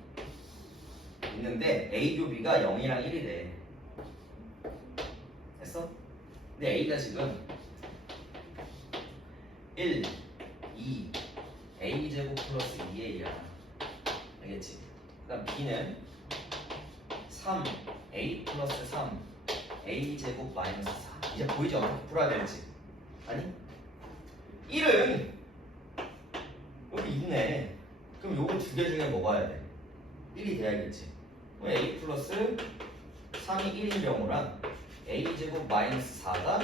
있는데 A 교 B가 0이랑 1이래. 됐어? 근데 A가 지금 1, 2, A제곱 플러스 2A야. 알겠지? 그 다음 B는 3, A 플러스 3, A제곱 마이너스 4. 이제 보이죠? 어떻게 풀어야 될지. 아니? 1은 여기 있네. 그럼 요거 두 개 중에 먹어야 돼. 1이 돼야겠지. 그럼 A 플러스 3이 1인 경우랑 A제곱 마이너스 4가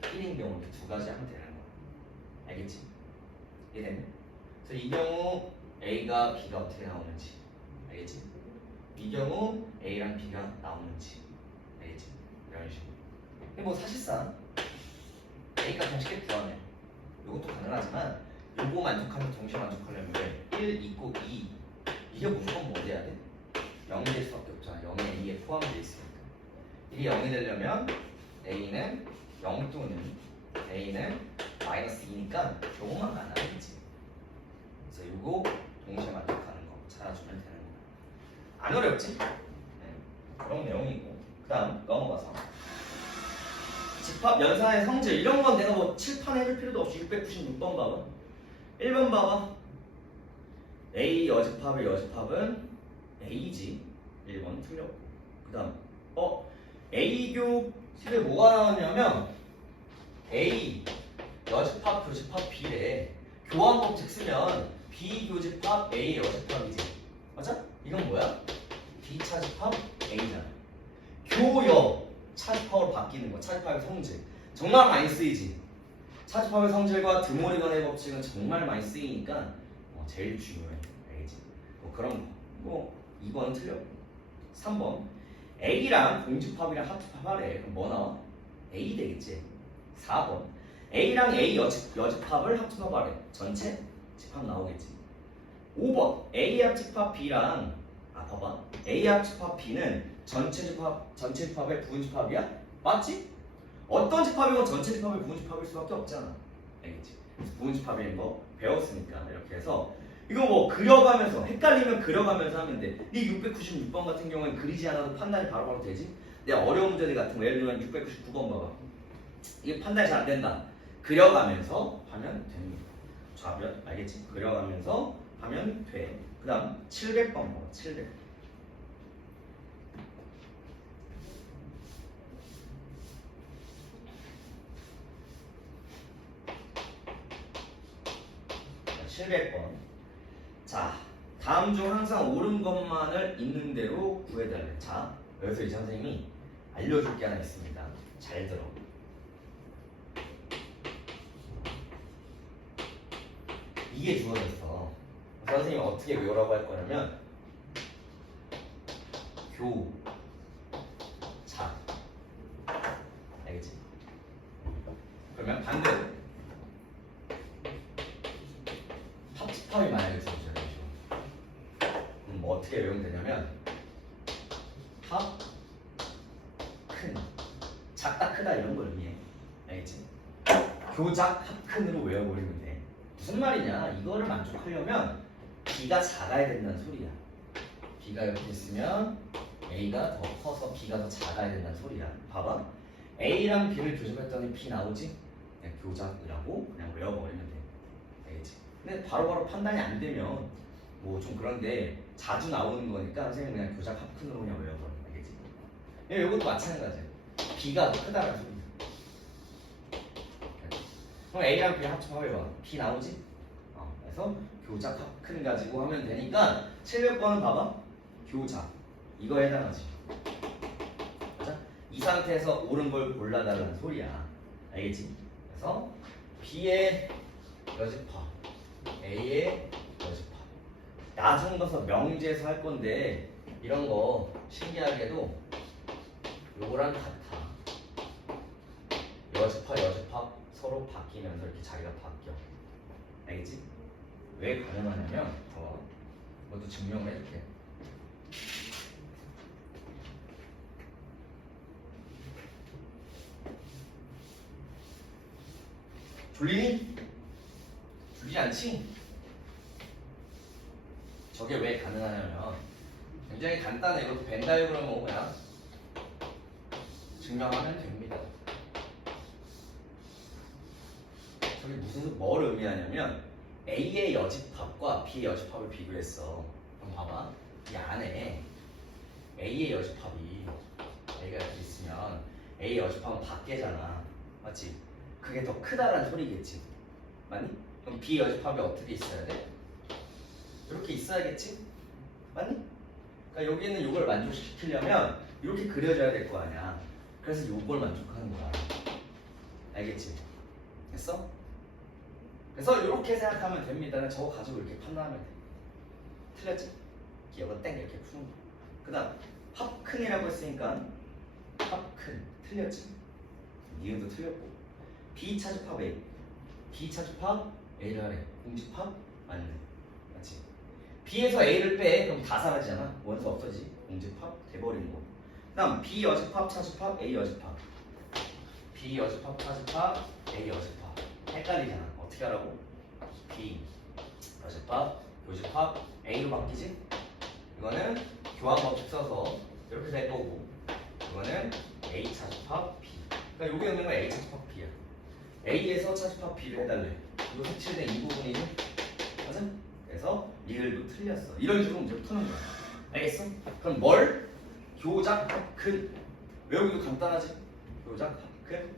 1인 경우 이렇게 두 가지 하면 되는 거야. 알겠지? 이해되네? 그래서 이 경우 A가 B가 어떻게 나오는지 알겠지? 이 경우 A랑 B가 나오는지 알겠지? 이런 식으로. 근데 뭐 사실상 A가 그냥 쉽게 구하네. 이것도 가능하지만 요거 만족하면 동시에 만족하려면 왜? 1 있고 2 이게 무조건 뭐 돼야 돼? 0이 될 수밖에 없잖아. 0에 A에 포함되어 있으니까 1이 0이 되려면 A는 0 또는 A는 마이너스 2니까 요거만 가능하겠지. 그래서 요거 동시에 만족하는 거 찾아주면 되는 거야. 안 어렵지? 네. 그런 내용이고 그 다음 넘어가서 집합 연산의 성질 이런 건 내가 뭐 칠판 해줄 필요도 없이 696번 봐봐. 1번 봐봐. A 여집합의 여집합은 A지. 1번 틀렸고 그 다음 A교 집에 뭐가 나왔냐면 A 여집합 교집합 B래. 교환법칙 쓰면 B 교집합 A 여집합이지. 맞아? 이건 뭐야? B 차집합 A잖아. 교여 거 차집합의 성질 정말 많이 쓰이지. 차집합의 성질과 드모리건의 법칙은 정말 많이 쓰이니까 제일 중요해. 알겠지? 뭐 그런 거. 뭐 2번은 틀렸고 3번 A랑 공집합이랑 합집합 하래. 그럼 뭐 나와? A 되겠지. 4번 A랑 A 여집합을 합집합하래. 전체 집합 나오겠지. 5번 A 합집합 B랑 봐봐. A 합집합 B는 전체 집합의 부분 집합이야? 맞지? 어떤 집합이건 전체 집합의 부분 집합일 수밖에 없잖아. 알겠지? 그래서 부분 집합인 거 배웠으니까 이렇게 해서 이거 뭐 그려가면서 헷갈리면 그려가면서 하면 돼. 이 696번 같은 경우는 그리지 않아도 판단이 바로바로 되지? 내가 어려운 문제들 같은 거 예를 들면 699번 봐봐. 이게 판단이 잘 안 된다. 그려가면서 하면 됩니다. 좌변 알겠지? 그려가면서 하면 돼. 그 다음 700번 봐봐. 700. 자, 700번. 자, 다음 중 항상 옳은 것만을 있는 대로 구해달래. 자, 여기서 이 선생님이 알려줄 게 하나 있습니다. 잘 들어. 이게 주어졌어. 선생님이 어떻게 외우라고 할 거냐면 교자. 알겠지? 그러면 반대로 합집합이 만약에 주어져요. 그럼 뭐 어떻게 외우면 되냐면 합 큰, 작다 크다 이런 걸 의미해. 알겠지? 교작 합큰으로 외워버리면 돼. 무슨 말이냐? 이거를 만족하려면 B가 작아야 된다는 소리야. B가 이렇게 있으면 A가 더 커서 B가 더 작아야 된다는 소리야. 봐봐. A랑 B를 교집했더니 B 나오지? 그냥 교작이라고 그냥 외워버리면 돼. 알겠지? 근데 바로바로 판단이 안 되면 뭐 좀 그런데 자주 나오는 거니까 선생님 그냥 교작 합큰으로 그냥 외워버려. 알겠지? 이것도 마찬가지야. B가 더 크다는 소리야. 그럼 A랑 B랑 합쳐봐봐. B 나오지? 그래서 교작 합큰 가지고 하면 되니까 700번은 봐봐. 교작 이거에 해당하지. 맞아? 이 상태에서 옳은 걸 골라달라는 소리야. 알겠지? 그래서 B의 여집합 A의 여집합 나중 가서 명제에서 할 건데 이런 거 신기하게도 요거랑 같아. 여집합 서로 바뀌면서 이렇게 자리가 바뀌어. 알겠지? 왜 가능하냐면 이것도 증명을 해줄게. 졸리니? 졸리지 않지? 저게 왜 가능하냐면 굉장히 간단해. 이것도 벤 다이어그램으로 그냥 증명하면 됩니다. 저게 뭘 의미하냐면 A의 여집합과 B의 여집합을 비교했어. 그럼 봐봐. 이 안에 A의 여집합이 A가 이렇게 있으면 A의 여집합은 밖에잖아. 맞지? 그게 더 크다라는 소리겠지. 맞니? 그럼 B 여집합이 어떻게 있어야 돼? 이렇게 있어야겠지? 맞니? 그러니까 여기는 이걸 만족시키려면 이렇게 그려줘야 될 거 아니야. 그래서 이걸 만족하는 거야. 알겠지? 됐어? 그래서 이렇게 생각하면 됩니다. 저거 가지고 이렇게 판단하면 돼. 틀렸지? 기억은 땡 이렇게 푸는 거. 그 다음 합큰이라고 했으니까 합큰 틀렸지? 니은도 틀렸고 B차집합 A B차집합 A를 하래. 공집합 맞네. 맞지? B에서 A를 빼. 그럼 다 사라지잖아. 원수 없어지지. 공집합 돼버리는 거. 그 다음 B 여집합 차집합 A 여집합 B 여집합 차집합 A 여집합 헷갈리잖아. 어떻게 하라고? B 여집합 교집합 A로 바뀌지? 이거는 교환법칙 써서 이렇게 될 거고 이거는 A 차집합 B. 그러니까 여기 있는 건 A 차집합 B야. A에서 차집합 B를 해달래. 이거 색칠된 이 부분이지? 맞아? 그래서 리을도 틀렸어. 이런 식으로 문제를 푸는 거야. 알겠어? 그럼 뭘? 교작 합큰. 외우기도 간단하지? 교작 합큰.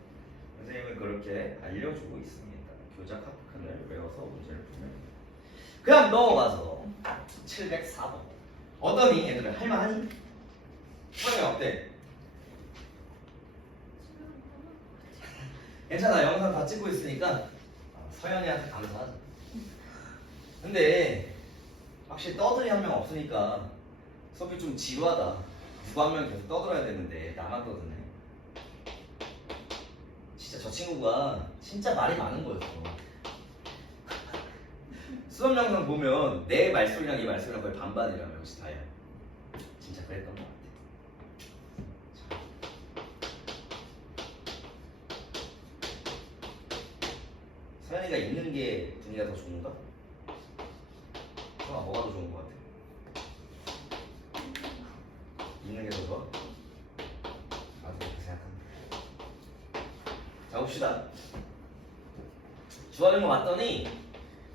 선생님은 그렇게 알려주고 있습니다. 교작 합큰을 외워서 문제를 풀면. 그 다음 넘어가서 704번. 어떠니? 얘들은 할만하니? 성이 어때? 괜찮아, 영상 다 찍고 있으니까 서연이한테 감사하자. 근데 확실히 떠들이 한 명 없으니까 수업이 좀 지루하다. 누가 한 명 계속 떠들어야 되는데 나만 떠드네. 진짜 저 친구가 진짜 말이 많은 거였어. 수업 영상 보면 내 말소리랑 이 말소리랑 거의 반반이라며. 역시 다야. 진짜 그랬던 것 같아. 서연이가 있는 게 분위기가 더 좋은가? 뭐가 더 좋은 것 같아? 있는 게 더 좋아? 나도 그렇게 생각합니다. 자, 봅시다. 주어진 거 봤더니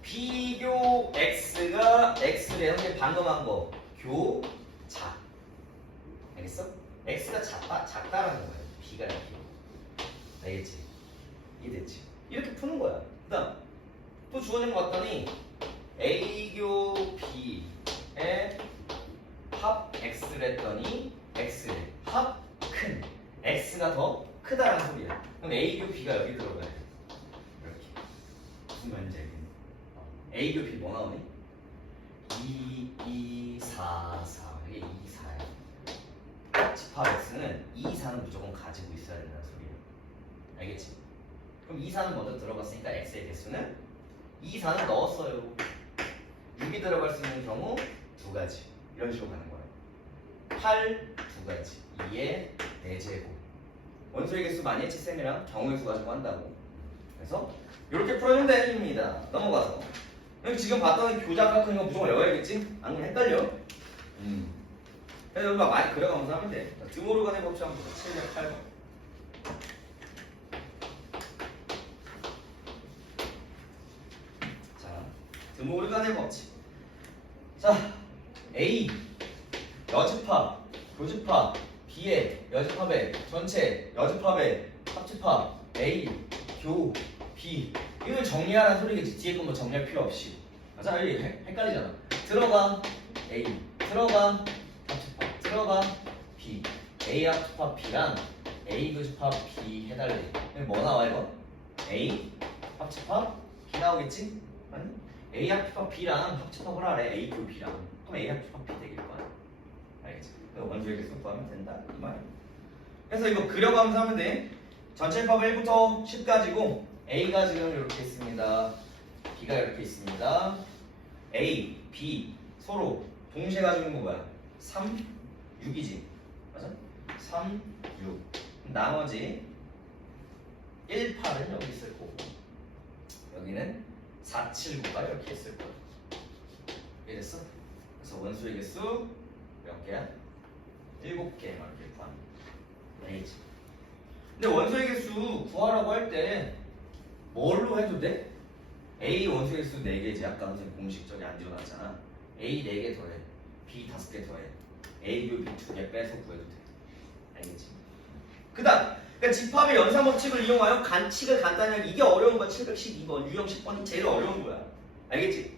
비교 x가 x를 현재 방금한 거 교자. 알겠어? x가 작다라는 거야. b가 이렇게. 알겠지? 이해됐지? 이렇게 푸는 거야. 그다음 또 주어진 거 봤더니 a교 b의 합 x를 했더니 x를 합 큰 x가 더 크다라는 소리야. 그럼 a교 b가 여기 들어가야 돼. 이렇게. 무슨 말인지 알겠니? a교 b 뭐 나오니? 2, 4, 4. 이게 2, 4야. 집합 x는 2, 4는 무조건 가지고 있어야 된다는 소리야. 알겠지? 그럼 2, 4는 먼저 들어갔으니까 x의 개수는 2, 4는 넣었어요. 6이 들어갈 수 있는 경우 두 가지. 이런 식으로 가는 거예요. 8 두 가지. 2의 4제곱. 원소의 개수 많이 했지 쌤이랑 경우의 수 가지고 한다고. 그래서 이렇게 풀어주면 됩니다. 넘어가서 여기 지금 봤던 교자 같은 거 무조건 외워야겠지? 안 그러면 헷갈려. 그래서 여기 막 많이 그려가면서 하면 돼. 자, 드모르간의 법칙 한번 보자. 708번. 자, 드모르간의 법칙. 자, A 여집합, 교집합, B의 여집합의 전체 여집합의 합집합 A, 교, B. 이걸 정리하라는 소리겠지. 뒤에 건 뭐 정리할 필요 없이. 맞아, 여기 헷갈리잖아. 들어가 A, 들어가 합집합, 들어가 B. A 합집합 B랑 A 교집합 B 해달래. 여기 뭐 나와 이거? A 합집합 B 나오겠지? 아니? A 합집합 B랑 합집합을 하래. A 교 B랑. 그럼 A 합집합 B 되길 거야. 알겠지? 원소의 개수 구하면 된다 이 말이야. 그래서 이거 그려가면서 하면 돼. 전체 합 1부터 10까지고 A가 지금 이렇게 있습니다. B가 이렇게 있습니다. A, B 서로 동시에 가지고 있는 거 뭐야? 3, 6이지. 맞아? 3, 6. 나머지 1, 8은 여기 있을 거고 여기는 4, 7, 9가 이렇게 있을 거야. 이해됐어? 그래서 원소의 개수 몇 개야? 7개 이렇게 구합니다. A지. 근데 원소의 개수 구하라고 할 때 뭘로 해도 돼? A 원소의 개수 4개지. 아까 선생님 공식 저기 안 지워놨잖아. A 4개 더해. B 5개 더해. A 교 B 2개 빼서 구해도 돼. 알겠지? 그 다음 그러니까 집합의 연산 법칙을 이용하여 간칙을 간단히 하기. 이게 어려운 거야. 712번 유형 10번이 제일 어려운 거야. 알겠지?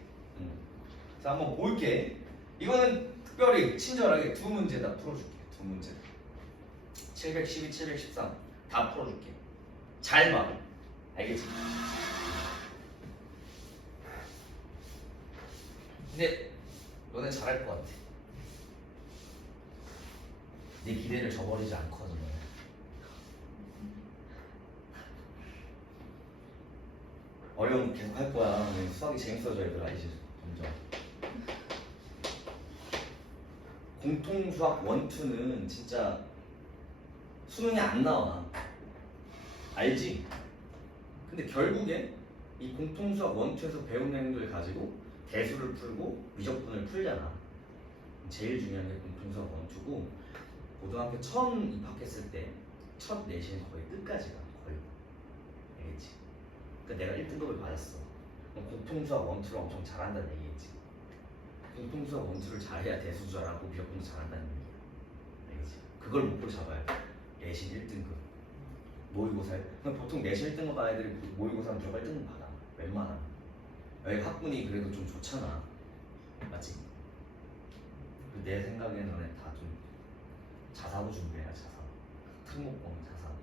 자 한번 볼게. 이거는 특별히 친절하게 두 문제 다 풀어줄게. 두 문제 712, 713 다 풀어줄게. 잘 봐. 알겠지? 근데 너네 잘할 것 같아. 네 기대를 저버리지 않거든. 너네. 어려움 계속 할 거야. 수학이 재밌어져 얘들아 이제 점점. 공통수학 1, 2는 진짜 수능이 안 나와. 알지? 근데 결국에 이 공통수학 1, 2에서 배운 내용들 가지고 대수를 풀고 미적분을 풀잖아. 제일 중요한 게 공통수학 1, 2고 고등학교 처음 입학했을 때 첫 내신은 거의 끝까지 가. 거의. 알겠지? 그러니까 내가 1등급을 받았어. 그럼 공통수학 1, 2를 엄청 잘한다는 얘기겠지. 공통수학 1, 2를 잘해야 대수 잘하고 미적분도 잘한다는 얘기야. 알겠지? 그걸 목표로 잡아야 돼. 내신 1등급. 모의고사. 그럼 보통 내신 1등급 받은 애들이 모의고사 무조건 1등급 받아. 웬만하면. 여기 학군이 그래도 좀 좋잖아. 맞지? 내 생각에는 너네 다 좀 자사고 준비해야 자사. 특목고는 자사.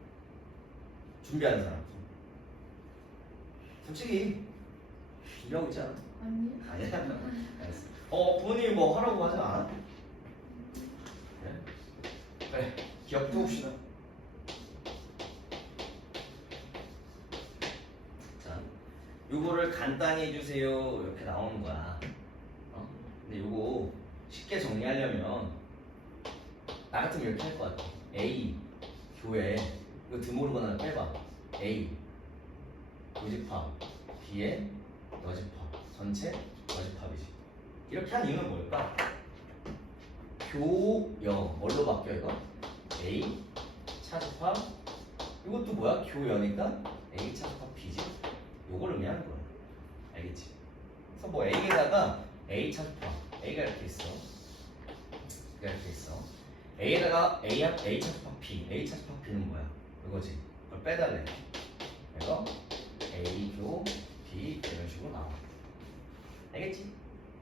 준비하는 사람. 솔직히 이러고 있지 않아? 아니요. 아니야. 알았어. 부모님이 뭐 하라고 하지 않아? 그래. 기억도 봅시다. 자, 요거를 간단히 해주세요. 이렇게 나오는 거야. 근데 요거 쉽게 정리하려면 나 같으면 이렇게 할 것 같아. A 교회 이거 드모르거나 빼봐. A 교집합 B의 여집합 전체 여집합이지. 이렇게 한 이유는 뭘까? 교여 뭘로 바뀌어 이거? A 차집합 이것도 뭐야? 교여니까 A 차집합 B지. 요걸 의미하는 거야. 알겠지? 그래서 뭐 A에다가 A 차집합 A가 이렇게 있어. 이렇게 있어. A에다가 A 차집합 B A 차집합 B는 뭐야? 이거지. 그걸 빼달래. 그래서 A 교 B 이런 식으로 나와. 알겠지?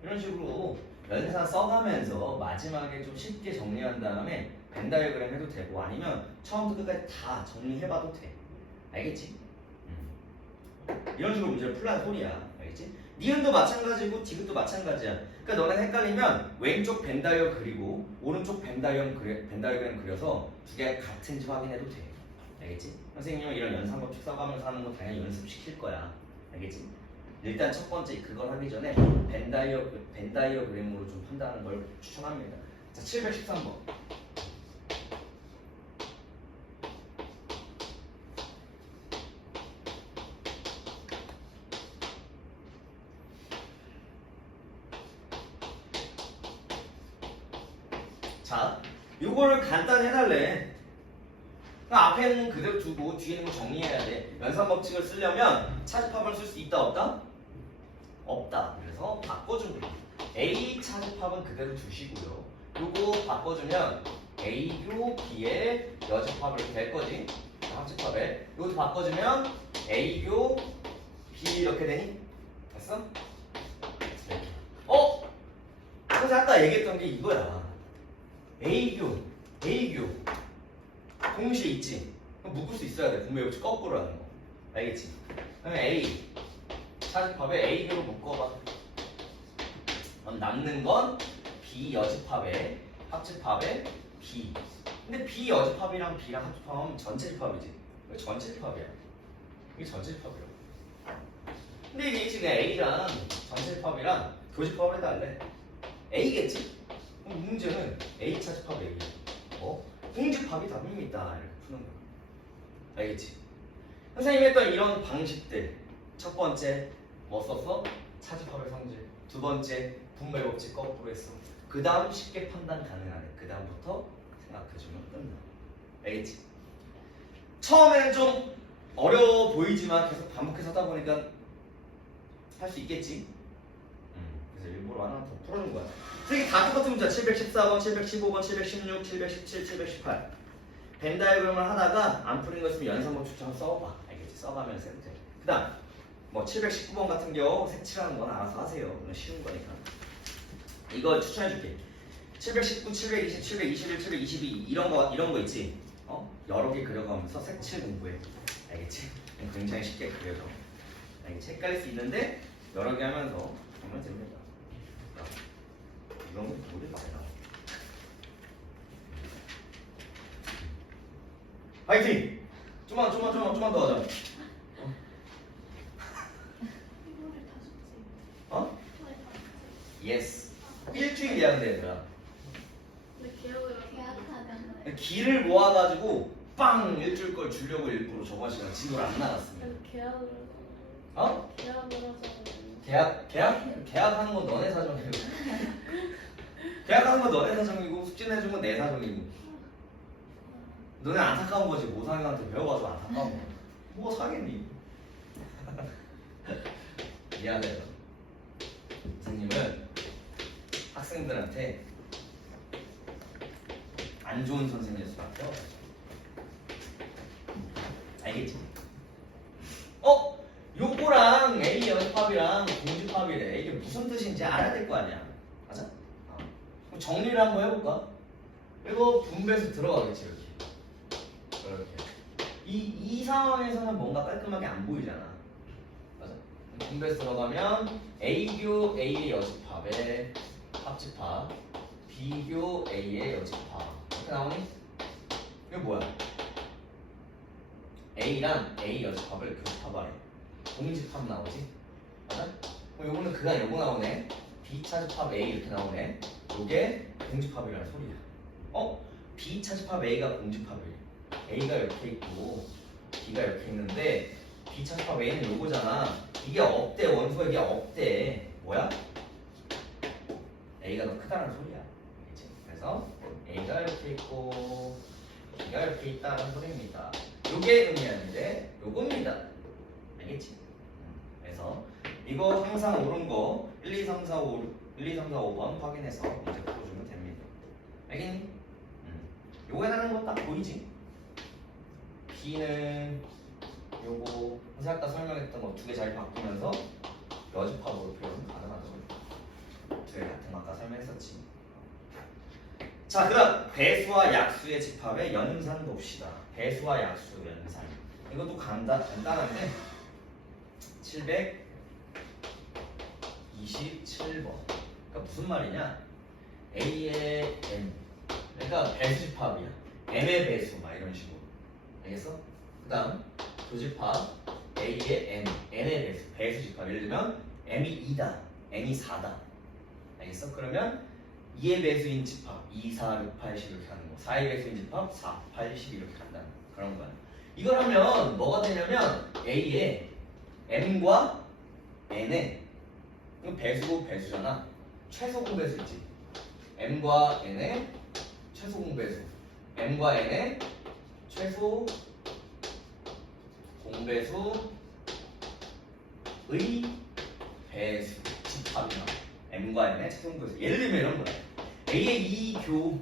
이런 식으로 연산 써가면서 마지막에 좀 쉽게 정리한 다음에 벤 다이어그램 해도 되고 아니면 처음부터 끝까지 다 정리해봐도 돼. 알겠지? 이런 식으로 문제를 풀라는 소리야. 알겠지? 니은도 마찬가지고 디귿도 마찬가지야. 그러니까 너네 헷갈리면 왼쪽 벤 다이어 그리고 오른쪽 벤 다이어그램 그려서 두 개가 같은지 확인해도 돼. 알겠지? 선생님은 이런 연산 법칙 써가면서 하는 거 당연히 연습시킬 거야. 알겠지? 일단 첫 번째 그걸 하기 전에 벤 다이어그램으로 좀 판단하는 걸 추천합니다. 자, 713번. 자, 요거를 간단히 해달래. 앞에 있는 거 그대로 두고 뒤에 있는 거 정리해야 돼. 연산 법칙을 쓰려면 차집합을 쓸 수 있다 없다? 없다. 그래서 바꿔준 거야. A 차집합은 그대로 두시고요. 요거 바꿔주면 A교 B의 여집합을 이렇게 될 거지. 합집합에. 요것도 바꿔주면 A교 B 이렇게 되니? 됐어? 이렇게. 그래서 아까 얘기했던 게 이거야. A교 동시에 있지? 그럼 묶을 수 있어야 돼. 분배 법칙 거꾸로 하는 거. 알겠지? 그러면 A 차집합에 A교로 묶어봐. 그럼 남는 건 B 여집합에 합집합에 B. 근데 B 여집합이랑 B랑 합집합하면 전체 집합이지. 이거 전체 집합이야. 이게 전체 집합이야. 근데 이게 지금 A랑 전체 집합이랑 교집합을 해달래. A겠지? 그럼 문제는 A 차집합 A. 공집합이 답입니다. 이렇게 푸는 거야. 알겠지? 선생님이 했던 이런 방식들. 첫 번째 뭐 썼어? 차집합의 성질. 두 번째 분배 법칙 거꾸로 했어. 그 다음 쉽게 판단 가능하네. 그 다음부터 생각해주면 끝나. 알겠지? 처음에는 좀 어려워 보이지만 계속 반복해서 하다 보니까 할 수 있겠지? 그래서 일부러 하나 더 풀어준 거야. 이게 다 똑같은 문제야. 714번, 715번, 716, 717, 718. 벤 다이어그램을 하다가 안 풀린 거 있으면 연산 법칙 한번 써봐. 알겠지? 써가면서 해도 돼. 그 다음 뭐 719번 같은 경우 색칠하는 건 알아서 하세요. 이건 쉬운 거니까. 이거 추천해줄게. 719, 720, 721, 722 이런 거 있지? 여러 개 그려가면서 색칠 공부해. 알겠지? 굉장히 쉽게 그려져. 알겠지? 헷갈릴 수 있는데 여러 개 하면서 정말 재밌다. 이런 거 모르겠어요. 파이팅! 좀만 더 하자. 이거를 다 줬지. 이거를 다 줬지. 예스. 일주일 예약돼 얘들아. 근데 계약을 계약하면 기를 모아가지고 빵 일주일 걸 주려고 일부러 저번 시간 진도를 안 나갔습니다. 계약을 하자고. 계약하는 건 너네 사정이고 계약하는 건 너네 사정이고 숙제 내준 건 내 사정이고 너네 안타까운 거지. 모상이한테 배워가지고 안타까운 거. 뭐 사겠니? 미안해요. 선생님은 학생들한테 안 좋은 선생일 수밖에 없어. 알겠지? 요거랑 A 연습합이랑 공집합이래. 이게 무슨 뜻인지 알아야 될 거 아니야. 맞아? 그럼 정리를 한번 해볼까? 이거 분배해서 들어가겠지 이렇게. 이 상황에서는 뭔가 깔끔하게 안 보이잖아. 맞아? 분배해서 들어가면 A교 A의 여집합에 합집합 B교 A의 여집합 이렇게 나오니? 이거 뭐야? A랑 A 여집합을 교집합하래. 공집합 나오지? 맞아? 그럼 요거는 그가 요거 나오네. B 차집합 A 이렇게 나오네. 요게 공집합이라는 소리야. B 차집합 A가 공집합이래. A가 이렇게 있고 B가 이렇게 있는데 B 차집합 A는 요거잖아. 이게 없대. 원소에 이게 없대. 뭐야? A가 더 크다는 소리야. 알겠지? 그래서 A가 이렇게 있고 B가 이렇게 있다는 소리입니다. 요게 의미하는데 요겁니다. 알겠지? 그래서 이거 항상 옳은 거 1, 2, 3, 4, 5, 5번 확인해서 문제 풀어주면 됩니다. 알겠니? 요거에 다른 거 딱 보이지? B는 요거 선생 아까 설명했던 거 두 개 자리 바꾸면서 여집합으로 표현 가능하다고. 두 개 같은 거 아까 설명했었지. 자, 그럼 배수와 약수의 집합의 연산 봅시다. 배수와 약수 연산. 이것도 간단한데 727번. 그러니까 무슨 말이냐? A의 n. 그러니까 배수 집합이야. n의 배수 막 이런 식으로. 알겠어? 그다음 교집합 A의 n. n의 배수. 배수 집합. 예를 들면 m이 2다. n이 4다. 알겠어? 그러면 2의 배수인 집합 2, 4, 6, 8, 10 이렇게 하는 거. 4의 배수인 집합 4, 8, 10 이렇게 한다는 그런 거야. 이걸 하면 뭐가 되냐면 A에 m과 n에 이거 배수고 배수잖아. 최소 공배수 있지. m과 n의 최소 공배수. m과 n의 최소 공배수의 배수 집합이야. m과 n의 최소 공배수. 예를 들면 이런 거야. A의 2교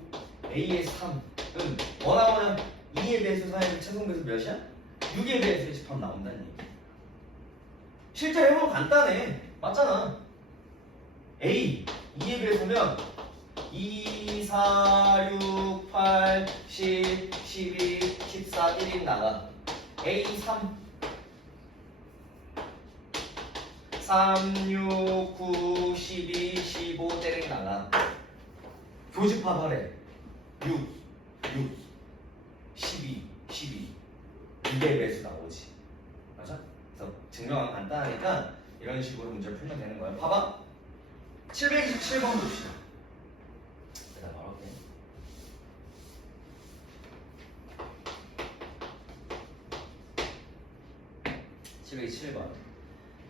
A의 3. 그럼 뭐 나오냐? 2의 배수, 4의 최소 공배수 몇이야? 6의 배수의 집합 나온다는 얘기. 실제 해보면 간단해. 맞잖아. A 2의 배수면 2, 4, 6, 8, 10, 12, 14, 1이 나가. A 3 3, 6, 9, 12, 15 때리기 나가. 교집합하래. 6, 12, 6의 배수 나오지. 맞아? 그래서 증명은 간단하니까 이런 식으로 문제를 풀면 되는 거야. 봐봐. 727번 봅시다. 내가 바로 할게.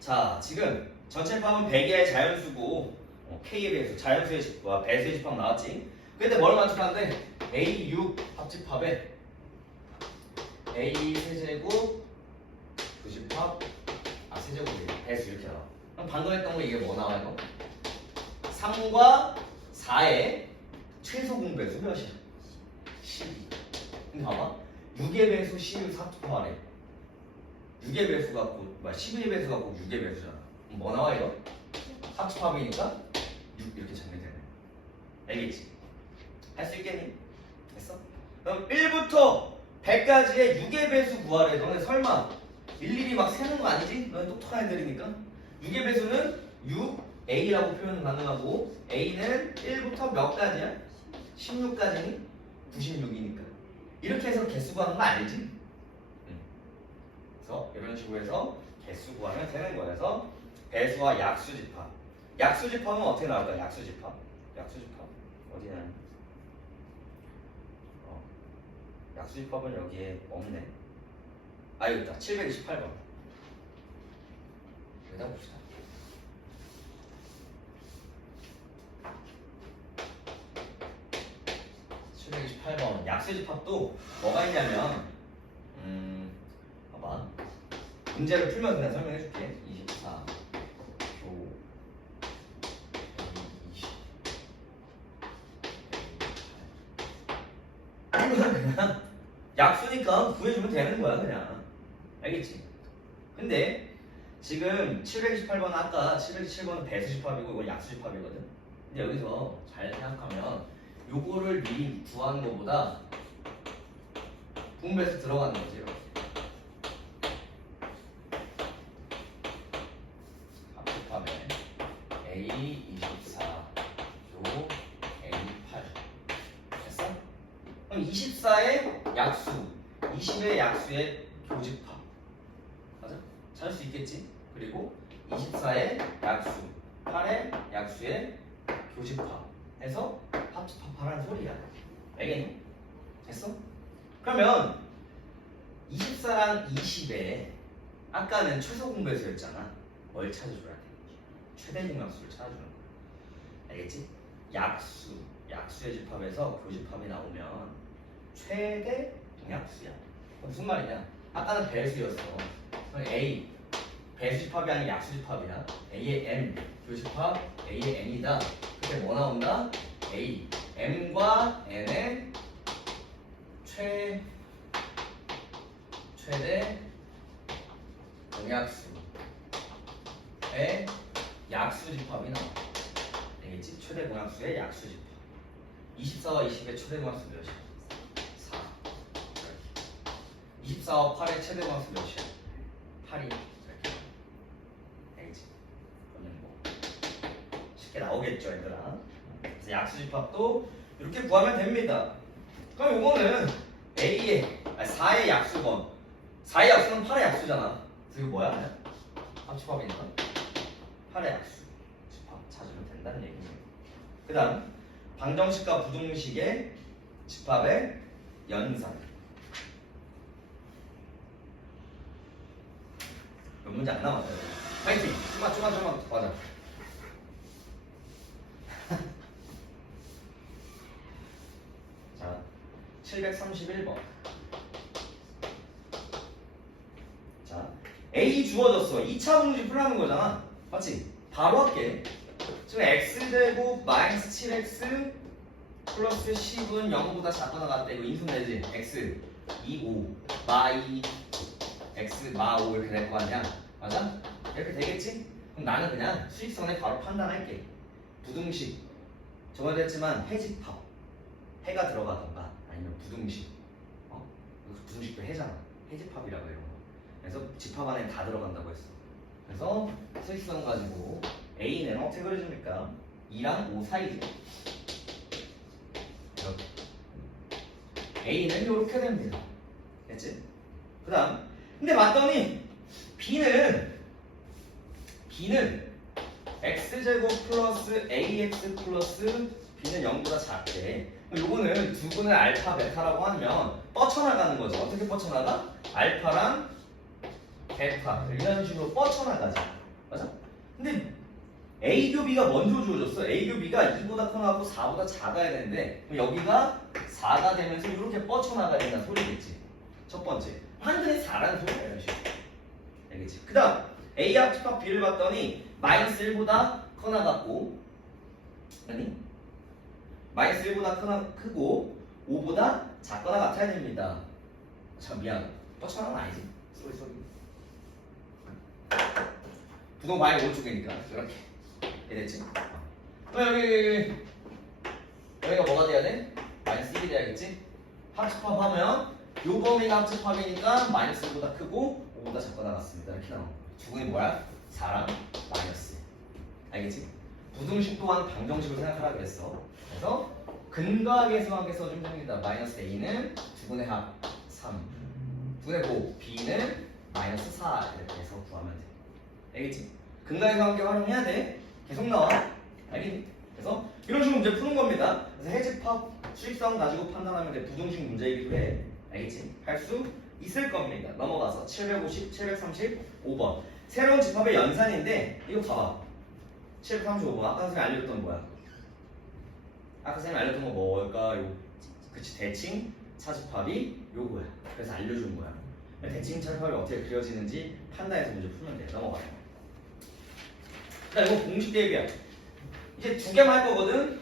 자, 지금 전체 집합은 100의 자연수고 K의 배수, 자연수의 집합, 배수의 집합 나왔지? 근데 뭘 맞추라는데 A6 합집합에 A 세제곱 교집합 세제곱이 배수 이렇게 나와. 그럼 방금 했던 거 이게 뭐 나와요? 3과 4의 최소 공배수 몇이야? 12. 근데 봐봐. 6의 배수 12 합집합하래. 6의 배수 갖고 12의 배수 갖고 6의 배수잖아. 그럼 뭐 나와요? 합집합이니까 6 이렇게 정리되네. 알겠지? 할 수 있겠니? 됐어? 그럼 1부터 100까지의 6의 배수 구하래. 너네 설마 일일이 막 세는 거 아니지? 너네 똑똑한 애들이니까. 6의 배수는 6, A라고 표현은 가능하고 A는 1부터 몇 가지야? 16까지니? 96이니까. 이렇게 해서 개수 구하는 거 알지? 그래서 이런 식으로 해서 개수 구하면 되는 거야. 그래서 배수와 약수집합. 약수집합은 어떻게 나올까? 약수집합. 약수집합 어디냐? 약수집합은 여기에 없네. 아 여기 있다. 728번. 여기다 봅시다. 약수집합도 뭐가 있냐면 봐봐. 문제를 풀면서 그냥 설명해 줄게. 24 교 120 그냥 약수니까 구해주면 되는 거야 그냥. 알겠지? 근데 지금 728번은 아까 727번은 배수집합이고 이건 약수집합이거든. 근데 여기서 잘 생각하면 요거를 미리 구하는 것보다 분배해서 들어가는 거지. 이렇게. 그럼 24의 약수, 20의 약수의 교집합. 맞아? 찾을 수 있겠지? 그리고 24의 약수, 8의 약수의 교집합 해서 합집합하라는 소리야. 알겠니? 됐어? 그러면 24랑 20에 아까는 최소 공배수였잖아. 뭘 찾아줘야 돼? 최대 공약수를 찾아주는 거야. 알겠지? 약수의 집합에서 교집합이 나오면 최대 공약수야. 무슨 말이냐? 아까는 배수였어. 그럼 A 배수집합이 아닌 약수집합이야. A의 M 교집합 A의 N이다. 그때 뭐 나온다? A M과 N의 최대 공약수의 약수집합이 나와. 알겠지? 최대 공약수의 약수집합. 24와 20의 최대 공약수 몇이야? 4. 24와 8의 최대 공약수 몇이야? 8이. 이렇게. 알겠지? 그러면 뭐 쉽게 나오겠죠, 얘들아. 그래서 약수집합도 이렇게 구하면 됩니다. 그럼 이거는 A의 4의 약수건 4의 약수는 8의 약수잖아. 그래서 이거 뭐야? 합집합이니까 8의 약수 집합 찾으면 된다는 얘기죠. 그 다음 방정식과 부등식의 집합의 연산. 몇 문제 안 남았어요. 파이팅! 좀만 더 하자. 자, 731번. 자, A 주어졌어. 2차 분식 풀라는 거잖아. 맞지? 바로 할게. 지금 x제곱 마이너스 7x 플러스 10은 0보다 작거나 같다. 이거 인수 내지? x 2, 5 마이 x 마 5 이렇게 될 거 아니야? 맞아? 이렇게 되겠지? 그럼 나는 그냥 수익선에 바로 판단할게. 부등식 저번에도 했지만 해집합 해가 들어가던가 아니면 부등식 부등식도 해잖아. 해집합이라고 이런 거. 그래서 집합 안에 다 들어간다고 했어. 그래서 수익선 가지고 A는 어떻게 그려줍니까? 2랑 5 사이죠. 이렇게. A는 이렇게 됩니다. 됐지? 그 다음 근데 맞더니 B는 X제곱 플러스 AX 플러스 B는 0보다 작대. 요거는 두분의 알파 베타라고 하면 뻗쳐나가는 거죠. 어떻게 뻗쳐나가? 알파랑 베타 이런 식으로 뻗쳐나가지. 맞아? 근데 A 교비가 먼저 주어졌어. A 교비가 2보다 커나고 4보다 작아야 되는데 그럼 여기가 4가 되면서 이렇게 뻗쳐나가야 된다는 소리겠지. 첫 번째 완전히 4라는 소리야. 이런 식으로. 알겠지? 그 다음 A 합집합 B를 봤더니 마이너스 1보다 커나갔고 아니 마이너스 1보다 크고 5보다 작거나 같아야 됩니다. 참 미안. 뻗쳐나가는 건 아니지. 쏘리 부동 방향 오른쪽이니까 이렇게 됐지? 여기가 뭐가 돼야 돼? 마이너스 1이 돼야겠지? 합집합하면 요 범위가 합집합이니까 마이너스 1보다 크고 5보다 작거나 같습니다. 이렇게 나오는 거야. 두근이 뭐야? 4랑 마이너스 1. 알겠지? 부등식 또한 방정식으로 생각하라 그랬어. 그래서 근과하게 해석하게 써주면 됩니다. 마이너스 A는 두근의 합 3, 두근의 곱 B는 마이너스 4 이렇게 해서 구하면 돼. 알겠지? 근과에서 함께 활용해야 돼. 계속 나와. 알겠니? 그래서 이런 식으로 문제 푸는 겁니다. 그래서 해집합 수익성 가지고 판단하면 돼. 부등식 문제이기도 해. 알겠지? 할 수 있을 겁니다. 넘어가서 750, 735번. 새로운 집합의 연산인데 이거 봐봐. 735번. 아까 선생님이 알려줬던 뭐야? 아까 선생님이 알려줬던 거 뭘까요? 그치, 대칭 차집합이 요거야. 그래서 알려주는 거야. 대칭 차집합이 어떻게 그려지는지 판단해서 문제 풀면 돼. 넘어가요. 자, 이거 공식 대비야. 이제 두 개만 할 거거든.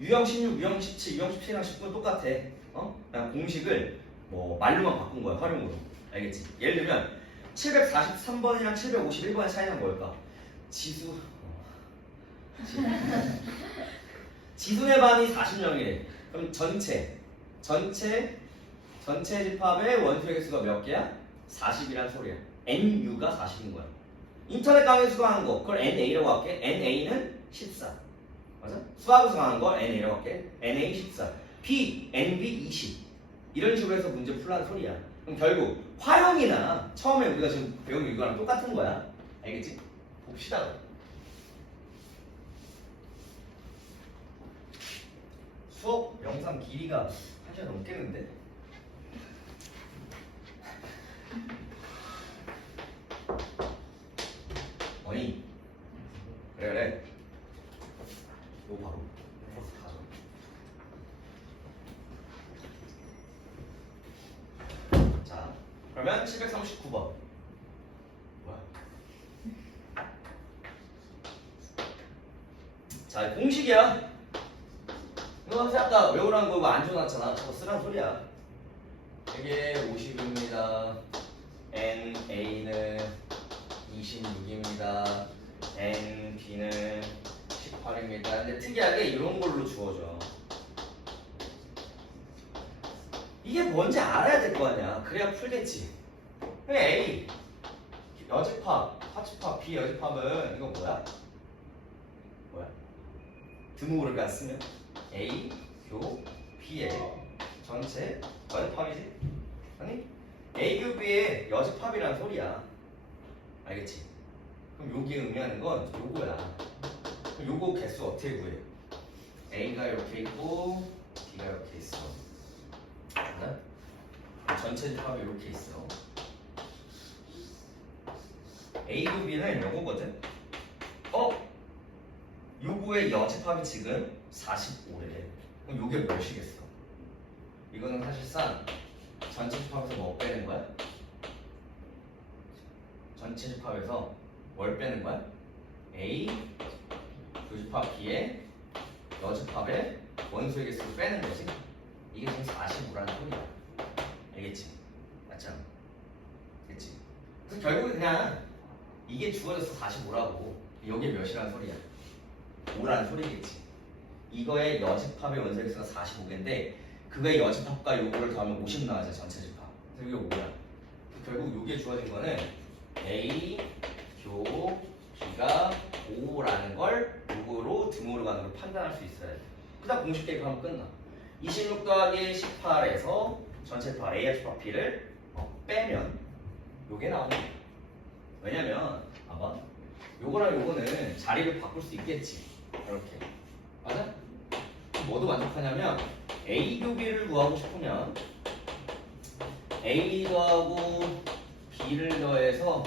유형 16, 유형 17, 유형 17이랑 19는 똑같아. 그냥 공식을 뭐 말로만 바꾼 거야, 활용으로. 알겠지? 예를 들면 743번이랑 751번의 차이는 뭘까? 지수의 반이 40명이래. 그럼 전체 집합의 원수의 개수가 몇 개야? 40이란 소리야. NU가 40인 거야. 인터넷 강의에서 하는 거, 그걸 NA라고 할게. NA는 14. 맞아? 수학에서 하는 걸 NA라고 할게. NA 14. B, NB 20. 이런 식으로 해서 문제 풀라는 소리야. 그럼 결국 화형이나 처음에 우리가 지금 배운 이거랑 똑같은 거야. 알겠지? 봅시다. 수업 영상 길이가 1시간 넘겠는데? 어이 그래 이거 바로 코스 가져. 자 그러면 739번 뭐야? 자 공식이야. 이거 아까 외우라는 거 안 줘놨잖아. 저거 쓰라는 소리야. 이게 50입니다. NA는 26입니다. NB는 18입니다. 근데 특이하게 이런 걸로 주어져. 이게 뭔지 알아야 될 거 아니야. 그래야 풀겠지. A 여집합, 화집합, 비여집합은 이거 뭐야? 뭐야? 드모를 쓰면 A 교 B의 전체 여집합이지? 아니 A 교 B의 여집합이란 소리야. 알겠지? 그럼 여기에 의미하는 건 요거야. 그럼 요거 개수 어떻게 구해? A가 이렇게 있고 B가 이렇게 있어. 전체 집합이 이렇게 있어. A 교 B는 요거거든. 요거의 여집합이 지금 45래. 그럼 요게 몇이겠어? 이거는 사실상 전체 집합에서 뭐 빼는 거야? 전체 집합에서 뭘 빼는 거야? A 교집합 B의 여집합의 원소의 개수를 빼는 거지. 이게 지금 45라는 소리야. 알겠지? 맞잖아. 그치? 그래서 결국에 그냥 이게 주어져서 45라고 이게 몇이라는 소리야? 5라는 소리겠지. 이거의 여집합의 원소의 개수가 45개인데 그거의 여집합과 요거를 더하면 50 나와져. 전체 집합. 그래서 이게 5야. 결국 요게 주어진 거는 A 교 B가 5라는 걸 요거로 등호로 가는 걸 판단할 수 있어야 돼. 그 다음 공식 대입하면 끝나. 26 더하기 18에서 전체 파 A 합집합 B를 빼면 요게 나오는 거야. 왜냐면 봐봐. 요거랑 요거는 자리를 바꿀 수 있겠지. 이렇게. 맞아? 뭐도 만족하냐면 A 교 B를 구하고 싶으면 A 더하고 B를 더해서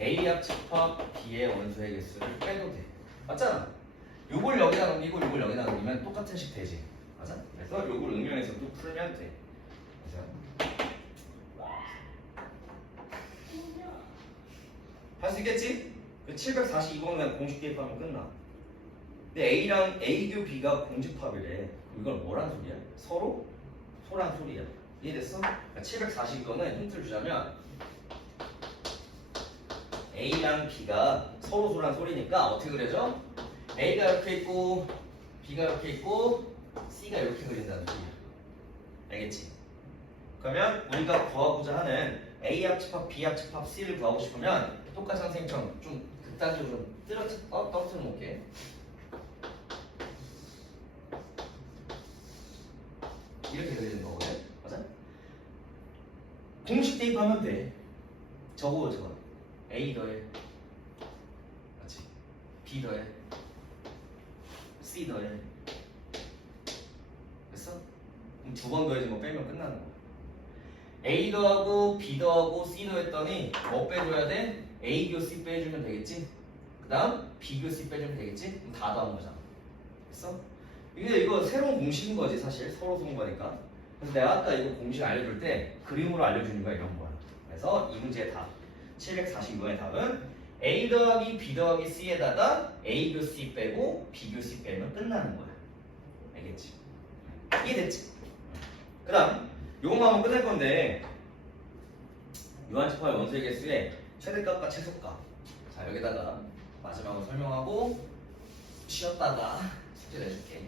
A 합집합 B의 원소의 개수를 빼도 돼. 맞잖아? 요걸 여기다 넘기고 요걸 여기다 넘기면 똑같은 식 되지. 맞아? 그래서 요걸 응용해서 또 풀면 돼. 할 수 있겠지? 742번은 공식 대입하면 끝나. 근데 A랑 A 교 B가 공집합이래. 이건 뭐란 소리야? 서로? 소란 소리야. 이해됐어? 742번은 힌트를 주자면 A랑 B가 서로 소란 소리니까 어떻게 그려져? A가 이렇게 있고 B가 이렇게 있고 C가 이렇게 그린다는 소리야. 알겠지? 그러면 우리가 구하고자 하는 A 합집합, B 합집합, C를 구하고 싶으면 똑같이 선생님처럼 좀 극단적으로 떨어뜨려 놓을게. 이렇게 그려지는 거거든. 맞아? 공식 대입하면 돼. 저거 A 더해 맞지? B 더해 C 더해 됐어? 그럼 두 번 더해지 뭐 빼면 끝나는 거야. A 더하고 B 더하고 C 더했더니 뭐 빼줘야 돼? A 교 C 빼주면 되겠지? 그 다음 B 교 C 빼주면 되겠지? 그럼 다 더한 거잖아. 됐어? 이거 새로운 공식인 거지 사실. 서로 본 거니까. 그래서 내가 아까 이거 공식 알려줄 때 그림으로 알려주는 거야. 이런 거야. 그래서 이 문제의 답 742번의 답은 A 더하기 B 더하기 C에다가 A 교 C 빼고 B 교 C 빼면 끝나는 거야. 알겠지? 이해됐지? 그 다음 요것만 하면 끝낼 건데 유한집합의 원소의 개수의 최대값과 최소값. 자 여기다가 마지막으로 설명하고 쉬었다가 숙제 내줄게.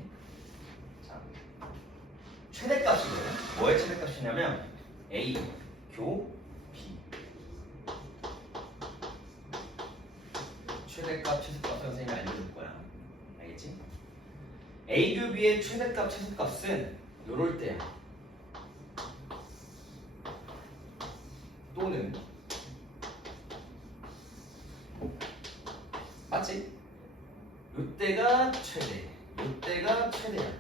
자 최대값이거든. 뭐의 최대값이냐면 A 교 B 최대값 최소값 선생님이 알려줄 거야. 알겠지? A 교 B의 최대값 최소값은 요럴 때야. 또는 맞지? 요때가 최대, 요때가 최대야.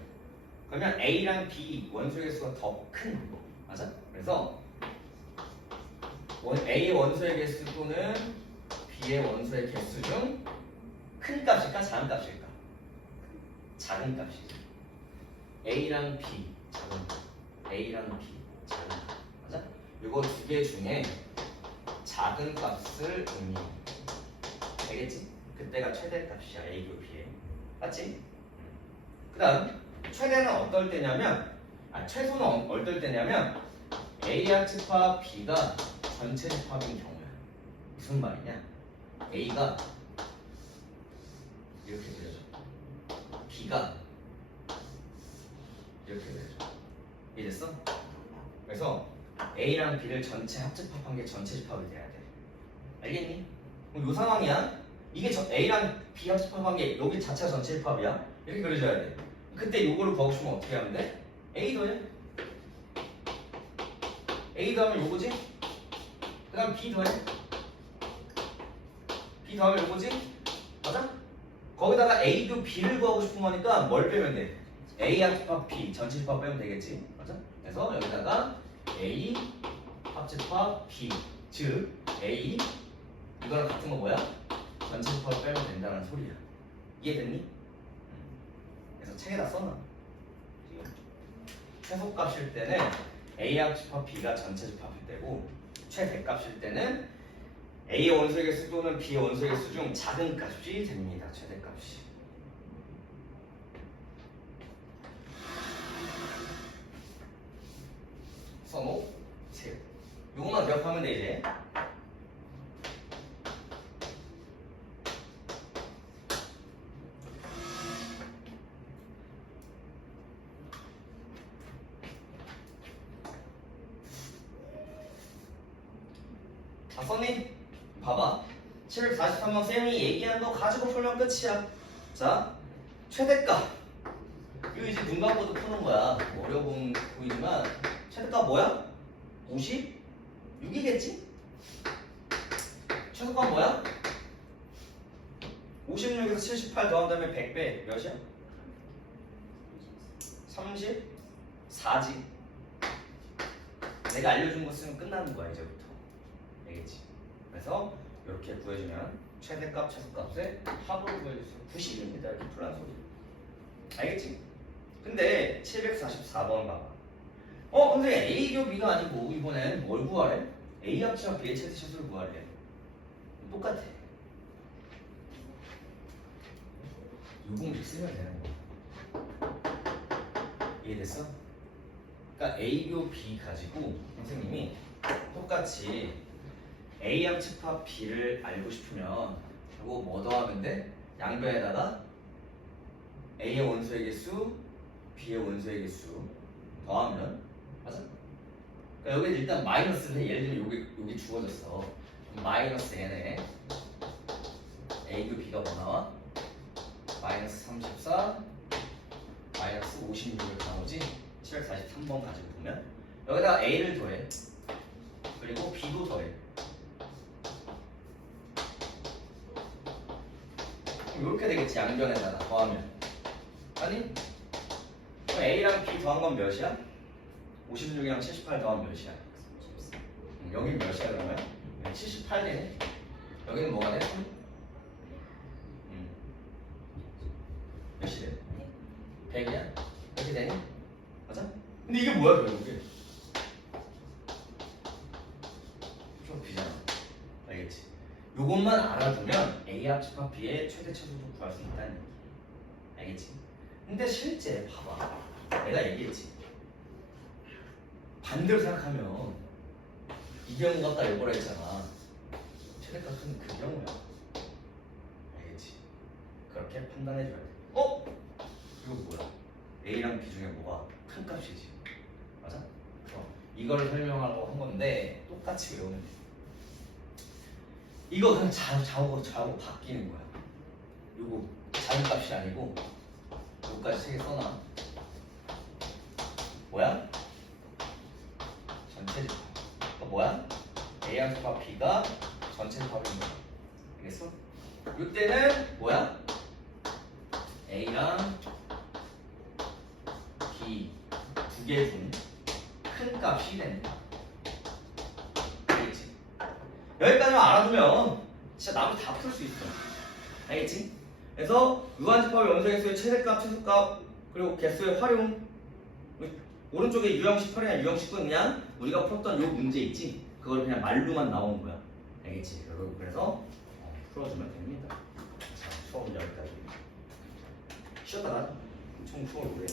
그러면 A랑 B 원소의 개수가 더 큰 거. 맞아? 그래서 A의 원소의 개수 또는 B의 원소의 개수 중 큰 값일까? 작은 값일까? 작은 값이지. A랑 B 작은 값. A랑 B 작은 값. 맞아? 이거 두 개 중에 작은 값을 의미해. 알겠지? 그때가 최대값이야 A교 B에. 맞지? 그 다음 최대는 어떨 때냐면 최소는 어떨 때냐면 A 합집합 B가 전체 집합인 경우야. 무슨 말이냐? A가 이렇게 그려져. B가 이렇게 그려져. 이해됐어? 그래서 A랑 B를 전체 합집합한 게 전체 집합이 돼야 돼. 알겠니? 그럼 이 상황이야. 이게 A랑 B 합집합한 게 여기 자체가 전체 집합이야. 이렇게 그려줘야 돼. 그때 요거를 구하고 싶으면 어떻게 하면 돼? A 더해. A 더하면 요거지? 그 다음 B 더해. B 더하면 요거지? 맞아? 거기다가 A도 B를 구하고 싶은 거니까 뭘 빼면 돼? A 합집합 B 전체 집합 빼면 되겠지? 맞아? 그래서 여기다가 A 합집합 B 즉 A 이거랑 같은 거 뭐야? 전체 집합 빼면 된다는 소리야. 이해됐니? 그래서 책에다 써놔. 최소값일 때는 A 합집합 B가 전체 집합일 때고 최대값일 때는 A의 원소의 개수 또는 B의 원소의 개수 중 작은 값이 됩니다. 최대값이. 써놓으세요. 요것만 기억하면 돼 이제. 다 썼니? 봐봐. 743번 쌤이 얘기한 거 가지고 풀면 끝이야. 자, 최대값. 이거 이제 눈 감고도 푸는 거야. 뭐 어려워 보이지만 최대값 뭐야? 56이겠지? 최소값 뭐야? 56에서 78 더한 다음에 100배 몇이야? 34지. 내가 알려준 거 쓰면 끝나는 거야 이제부터. 알겠지? 그래서 이렇게 구해주면 최대값, 최소값의 합으로 구해주세요. 90입니다. 이렇게 풀란 소리. 알겠지? 근데 744번 봐봐. 근데 A교 B가 아니고 이번엔 뭘 구하래? A 합치와 B의 최대값을 구하래. 똑같아. 이 공식 쓰면 되는 거야. 이해됐어? 그러니까 A교 B 가지고 선생님이 똑같이 A 합집합 B를 알고 싶으면 이거 뭐 더하면 돼? 양변에다가 A의 원소의 개수, B의 원소의 개수 더하면 맞아? 그러니까 여기 일단 마이너스인데 예를 들면 여기 주어졌어. 마이너스 n에 A교 B가 뭐 나와? 마이너스 34 마이너스 56을 나오지? 743번 가지고 보면 여기다가 A를 더해. 그리고 B도 더해. 이렇게 되겠지. 양변에다가 더하면. 아니? 그럼 A랑 B 더한 건 몇이야? 56이랑 78 더하면 몇이야? 여긴 몇이야 그러면? 78 되네. 여기는 뭐가 돼? 몇이 돼? 100이야? 이렇게 되니? 맞아? 근데 이게 뭐야 결국에? 좀 비잖아. 알겠지? 요것만 알아두면 A 합집합 B의 최대 최소도 구할 수 있다는 얘기. 알겠지? 근데 실제 봐봐. 내가 얘기했지. 반대로 생각하면 이 경우 같다 이거라 했잖아. 최대값은 그 경우야. 알겠지? 그렇게 판단해줘야 돼. 이거 뭐야? A랑 B 중에 뭐가 큰 값이지? 맞아? 이걸 설명하려고 한 건데 똑같이 외우면 돼. 이거 그냥 좌우로 바뀌는 거야. 요거 작은 값이 아니고 요거까지 세 개 써놔. 뭐야? 전체 집합. 뭐야? A제곱과 B가 전체 합입니다. 알겠어? 이때는 뭐야? A랑 B 두 개 중 큰 값이 된다. 알겠지? 여기까지만 알아두면 진짜 나머지 다 풀 수 있어. 알겠지? 그래서 무한집합의 염소개수의 최대값, 최소값, 그리고 개수의 활용. 오른쪽에 유형 18이나 유형 19는 우리가 풀었던 요 문제 있지? 그걸 그냥 말로만 나온 거야. 알겠지? 그래서 풀어주면 됩니다. 자, 수업은 여기까지. 쉬었다가 총 수업을 해.